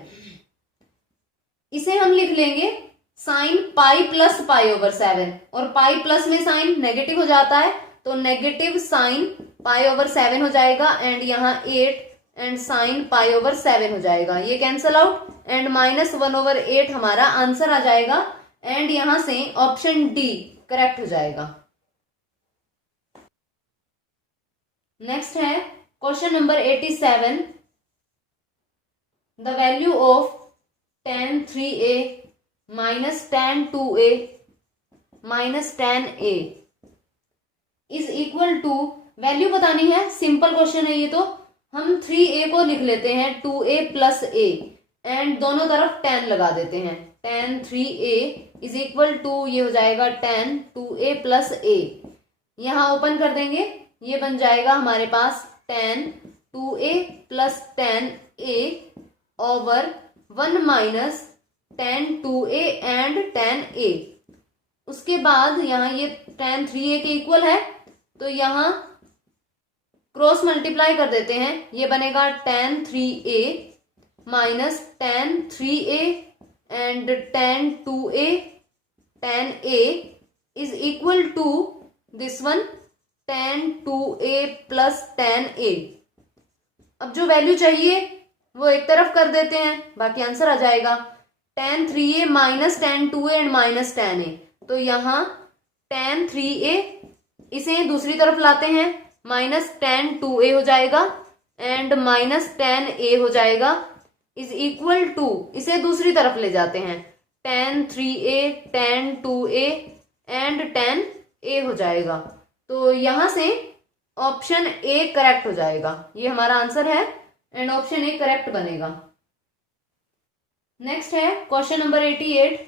इसे हम लिख लेंगे sine pi plus pi over 7, और पाई प्लस में साइन नेगेटिव हो जाता है, तो नेगेटिव साइन पाई ओवर 7 हो जाएगा, एंड यहाँ 8 एंड साइन पाई ओवर 7 हो जाएगा, ये कैंसल आउट, एंड -1 ओवर 8 हमारा आंसर आ जाएगा, एंड यहां से ऑप्शन डी करेक्ट हो जाएगा। नेक्स्ट है question number 87, the value of tan 3a minus tan 2a minus tan a is equal to, value बतानी है, सिंपल क्वेश्चन है ये। तो हम 3a को लिख लेते हैं 2a प्लस a एंड दोनों तरफ tan लगा देते हैं, tan 3a is equal to, ये हो जाएगा tan 2a प्लस a, यहां ओपन कर देंगे, ये बन जाएगा हमारे पास tan 2a plus tan a over 1 minus tan 2a and tan a। उसके बाद यहाँ ये tan 3a के इक्वल है, तो यहाँ क्रॉस मल्टीप्लाई कर देते हैं, ये बनेगा tan 3a minus tan 3a and tan 2a tan a is equal to this one tan 2a plus tan a। अब जो वैल्यू चाहिए वो एक तरफ कर देते हैं, बाकी आंसर आ जाएगा tan 3a minus tan 2a and minus tan a, तो यहाँ tan 3a इसे दूसरी तरफ लाते हैं, माइनस tan 2a हो जाएगा एंड माइनस tan a हो जाएगा, इज इक्वल टू, इसे दूसरी तरफ ले जाते हैं, tan 3a tan 2a and tan a हो जाएगा, तो यहां से ऑप्शन ए करेक्ट हो जाएगा, ये हमारा आंसर है एंड ऑप्शन ए करेक्ट बनेगा। नेक्स्ट है question number 88,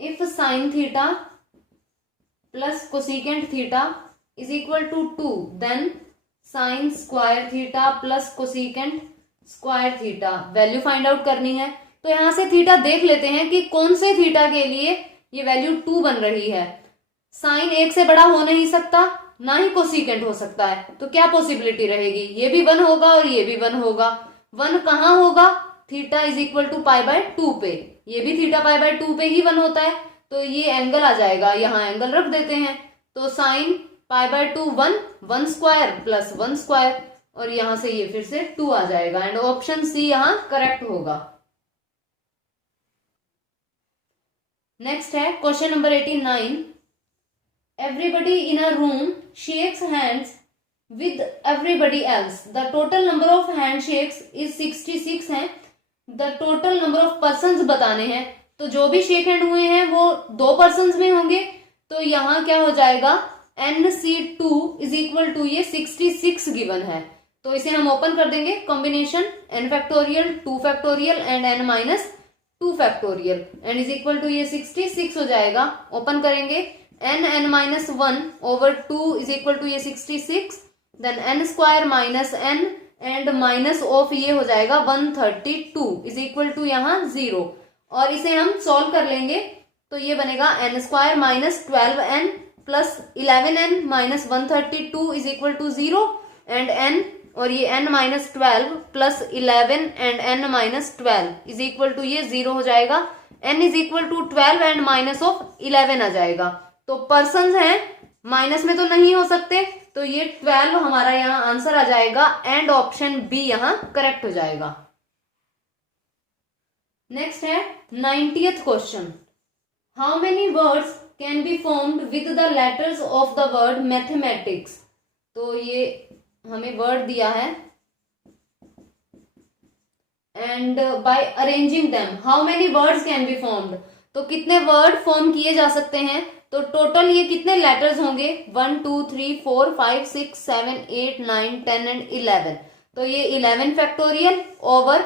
if sine theta plus cosecant theta is equal to 2 then sine square theta plus cosecant square theta. Value find out करनी है, तो यहां से थीटा देख लेते हैं कि कौन से थीटा के लिए ये वैल्यू 2 बन रही है। साइन 1 से बड़ा हो नहीं सकता, ना ही कोसिकेंट हो सकता है, तो क्या पॉसिबिलिटी रहेगी, ये भी 1 होगा और ये भी 1 होगा। 1 कहाँ होगा, theta is equal to pi by 2 पे, ये भी थीटा पाई बाय 2 पे ही 1 होता है, तो ये एंगल आ जाएगा, यहाँ एंगल रख देते हैं, तो साइन π/2 1, 1 स्क्वायर प्लस 1 स्क्वायर, और यहां से ये फिर से 2 आ जाएगा एंड ऑप्शन सी यहां करेक्ट होगा। नेक्स्ट है question number 89। Everybody in a room shakes hands with everybody else, the total number of hand shakes is 66 है। The total number of persons बताने हैं, तो जो भी शेक हैंड हुए हैं वो 2 पर्सन्स में होंगे, तो यहां क्या हो जाएगा NC2 इज इक्वल टू ये 66 गिवन है, तो इसे हम ओपन कर देंगे combination n factorial 2 factorial and n minus 2 factorial and is equal to ये 66 हो जाएगा। ओपन करेंगे n minus 1 over 2 is equal to ये 66, then n square minus n and minus of ये हो जाएगा 132 इज इक्वल टू यहाँ 0, और इसे हम सॉल्व कर लेंगे तो ये बनेगा n square minus 12n plus 11n minus 132 is equal to 0 and n, और ये n minus 12 plus 11 and n minus 12 is equal to ये 0 हो जाएगा। n is equal to 12 and minus of 11 आ जाएगा, तो पर्सन्स हैं माइनस में तो नहीं हो सकते, तो ये 12 हमारा यहाँ आंसर आ जाएगा एंड ऑप्शन बी यहाँ करेक्ट हो जाएगा। नेक्स्ट है 90th question. How many words can be formed with the letters of the word mathematics, तो ये हमें वर्ड दिया है and by arranging them how many words can be formed, तो कितने वर्ड फॉर्म किए जा सकते हैं, तो टोटल ये कितने लेटर्स होंगे 1 2 3 4 5 6 7 8 9 10 एंड 11, तो ये 11 फैक्टोरियल ओवर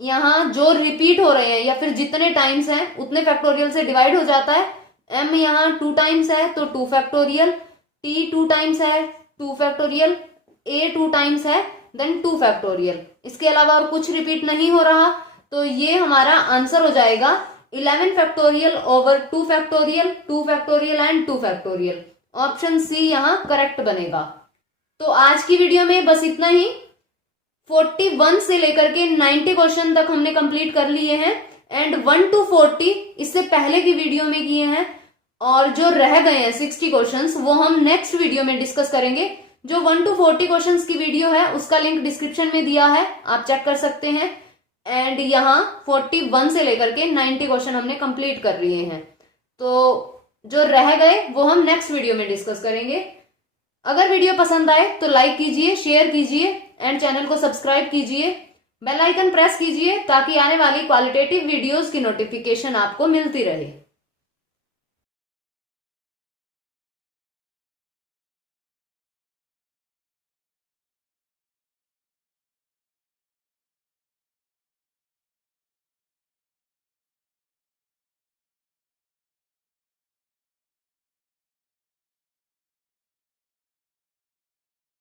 यहाँ जो रिपीट हो रहे हैं या फिर जितने टाइम्स हैं उतने फैक्टोरियल से डिवाइड हो जाता है। m यहाँ 2 टाइम्स है तो 2 फैक्टोरियल, t 2 टाइम्स है 2 फैक्टोरियल, a 2 टाइम्स है देन 2 फैक्टोरियल, इसके अलावा और कुछ रिपीट नहीं हो रहा, तो ये हमारा आंसर हो जाएगा 11 factorial over 2 factorial 2 factorial and 2 factorial, option C यहाँ करेक्ट बनेगा। तो आज की वीडियो में बस इतना ही। 41 से लेकर के 90 क्वेश्चन तक हमने कंप्लीट कर लिए हैं एंड 1 to 40 इससे पहले की वीडियो में किए हैं, और जो रह गए हैं 60 क्वेश्चंस वो हम नेक्स्ट वीडियो में डिस्कस करेंगे। जो 1 to 40 क्वेश्चंस की वीडियो है उसका लिंक डिस्क्रिप्शन में दिया है, आप चेक कर सकते हैं। एंड यहाँ 41 से लेकर के 90 क्वेश्चन हमने कंप्लीट कर लिए हैं, तो जो रह गए वो हम नेक्स्ट वीडियो में डिस्कस करेंगे। अगर वीडियो पसंद आए तो लाइक कीजिए, शेयर कीजिए एंड चैनल को सब्सक्राइब कीजिए, बेल आइकन प्रेस कीजिए ताकि आने वाली क्वालिटेटिव वीडियोस की नोटिफिकेशन आपको मिलती रहे।